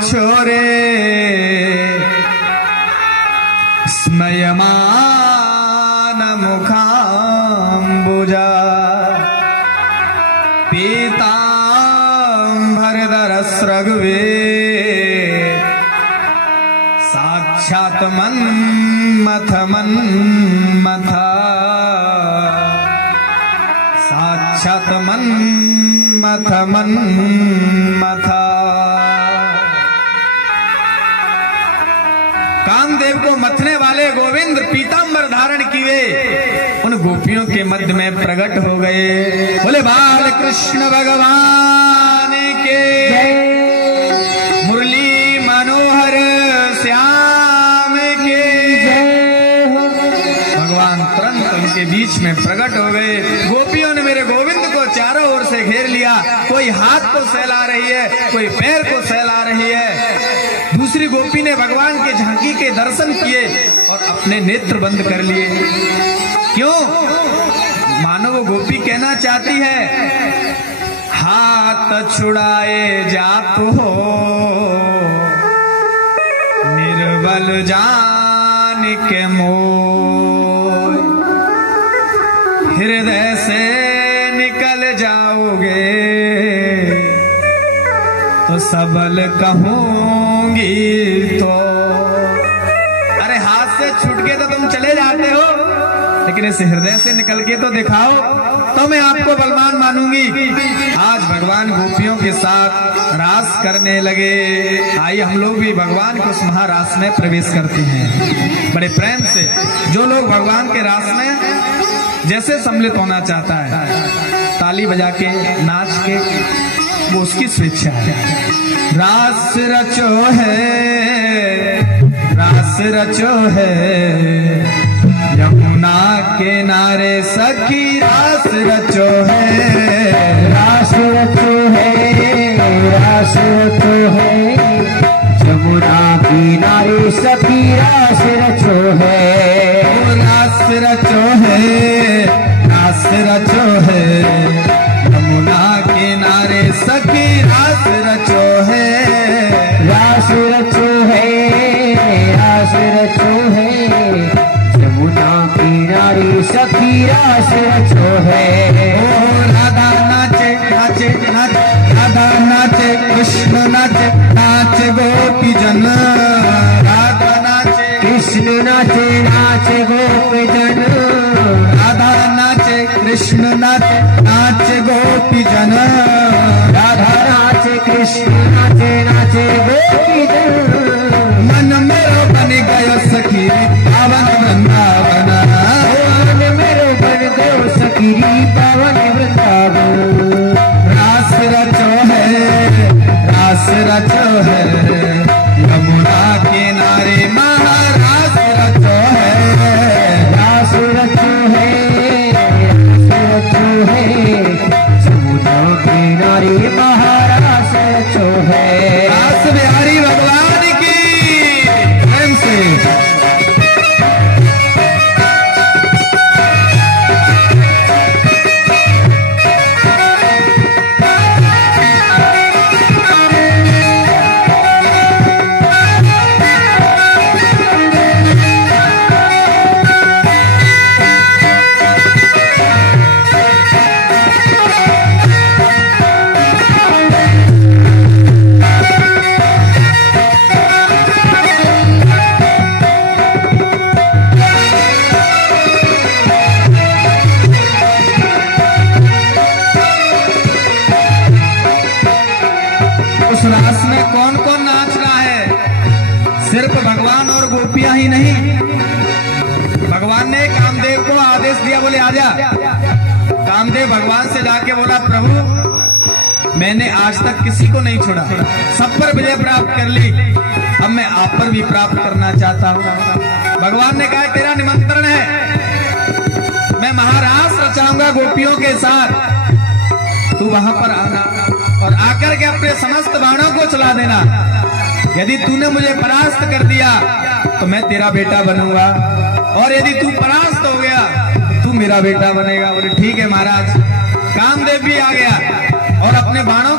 छोरे स्मयमान मुखाम्बुजा पीताम्बरधरस्रग्वे साक्षात् मन्मथ मन्मथा साक्षात् मन्मथ मन्मथा। कामदेव को मथने वाले गोविंद पीताम्बर धारण किए उन गोपियों के मध्य में प्रकट हो गए। बोले बाल कृष्ण भगवान के मुरली मनोहर श्याम के। भगवान तुरंत उनके बीच में प्रकट हो गए। गोपियों ने मेरे गोविंद को चारों ओर से घेर लिया, कोई हाथ को सहला रही है, कोई पैर को सहला रही है। दूसरी गोपी ने भगवान के झांकी के दर्शन किए और अपने नेत्र बंद कर लिए। क्यों? मानो वो गोपी कहना चाहती है हाथ छुड़ाए जात हो निर्बल जान के मोह, हृदय से निकल जाओगे तो सबल कहूंगी तो। अरे हाथ से छूट के तो तुम चले जाते हो, लेकिन इस हृदय से निकल के तो दिखाओ तो मैं आपको बलवान मानूंगी। आज भगवान गोपियों के साथ रास करने लगे। आइए हम लोग भी भगवान के उस महारास में प्रवेश करते हैं बड़े प्रेम से। जो लोग भगवान के रास में जैसे सम्मिलित होना चाहता है, ताली बजा के नाच के, वो उसकी स्वेच्छा है। रास रचो है, रास रचो है यमुना के नारे सखी, रास रचो है, रास रचो है, रास रचो है यमुना किनारे सखी, रास रचो है। रास रचो है, रास रचो है यमुना किनारे सखी, रास रचो है, रास रचो है, रास रचो है यमुना किनारे सखी, रास रचो है। ओ राधा नाचे नाचे नाचे, राधा नाचे कृष्ण नाचे नाचे गोपी जन, राधा नाचे कृष्ण नाचे नाचे गोपी जन, राधा नाचे कृष्ण नाचे नाचे गोपी जन, राधा नाचे कृष्ण नाचे नाचे गोपी जन। मन मेरो बन गयो सखी पावन वृंदावन, मन मेरो बन गयो सखी पावन वृंदावन। रास रचो है, रास रचो है यमुना किनारे महारास रचो है, रास रचो है, रास रचो है यमुना किनारे महारास रचो है। रास बिहारी भगवान की प्रेम से। इस रास में कौन कौन नाच रहा है? सिर्फ भगवान और गोपियां ही नहीं। भगवान ने कामदेव को आदेश दिया, बोले आजा। कामदेव भगवान से जाके बोला, प्रभु मैंने आज तक किसी को नहीं छोड़ा, सब पर विजय प्राप्त कर ली, अब मैं आप पर भी प्राप्त करना चाहता हूं। भगवान ने कहा तेरा निमंत्रण है, मैं महारास रचाऊंगा गोपियों के साथ, तू वहां पर आना और आकर के अपने समस्त बाणों को चला देना। यदि तूने मुझे परास्त कर दिया तो मैं तेरा बेटा बनूंगा, और यदि तू परास्त हो गया तो तू मेरा बेटा बनेगा। बोले ठीक है महाराज। कामदेव भी आ गया और अपने बाणों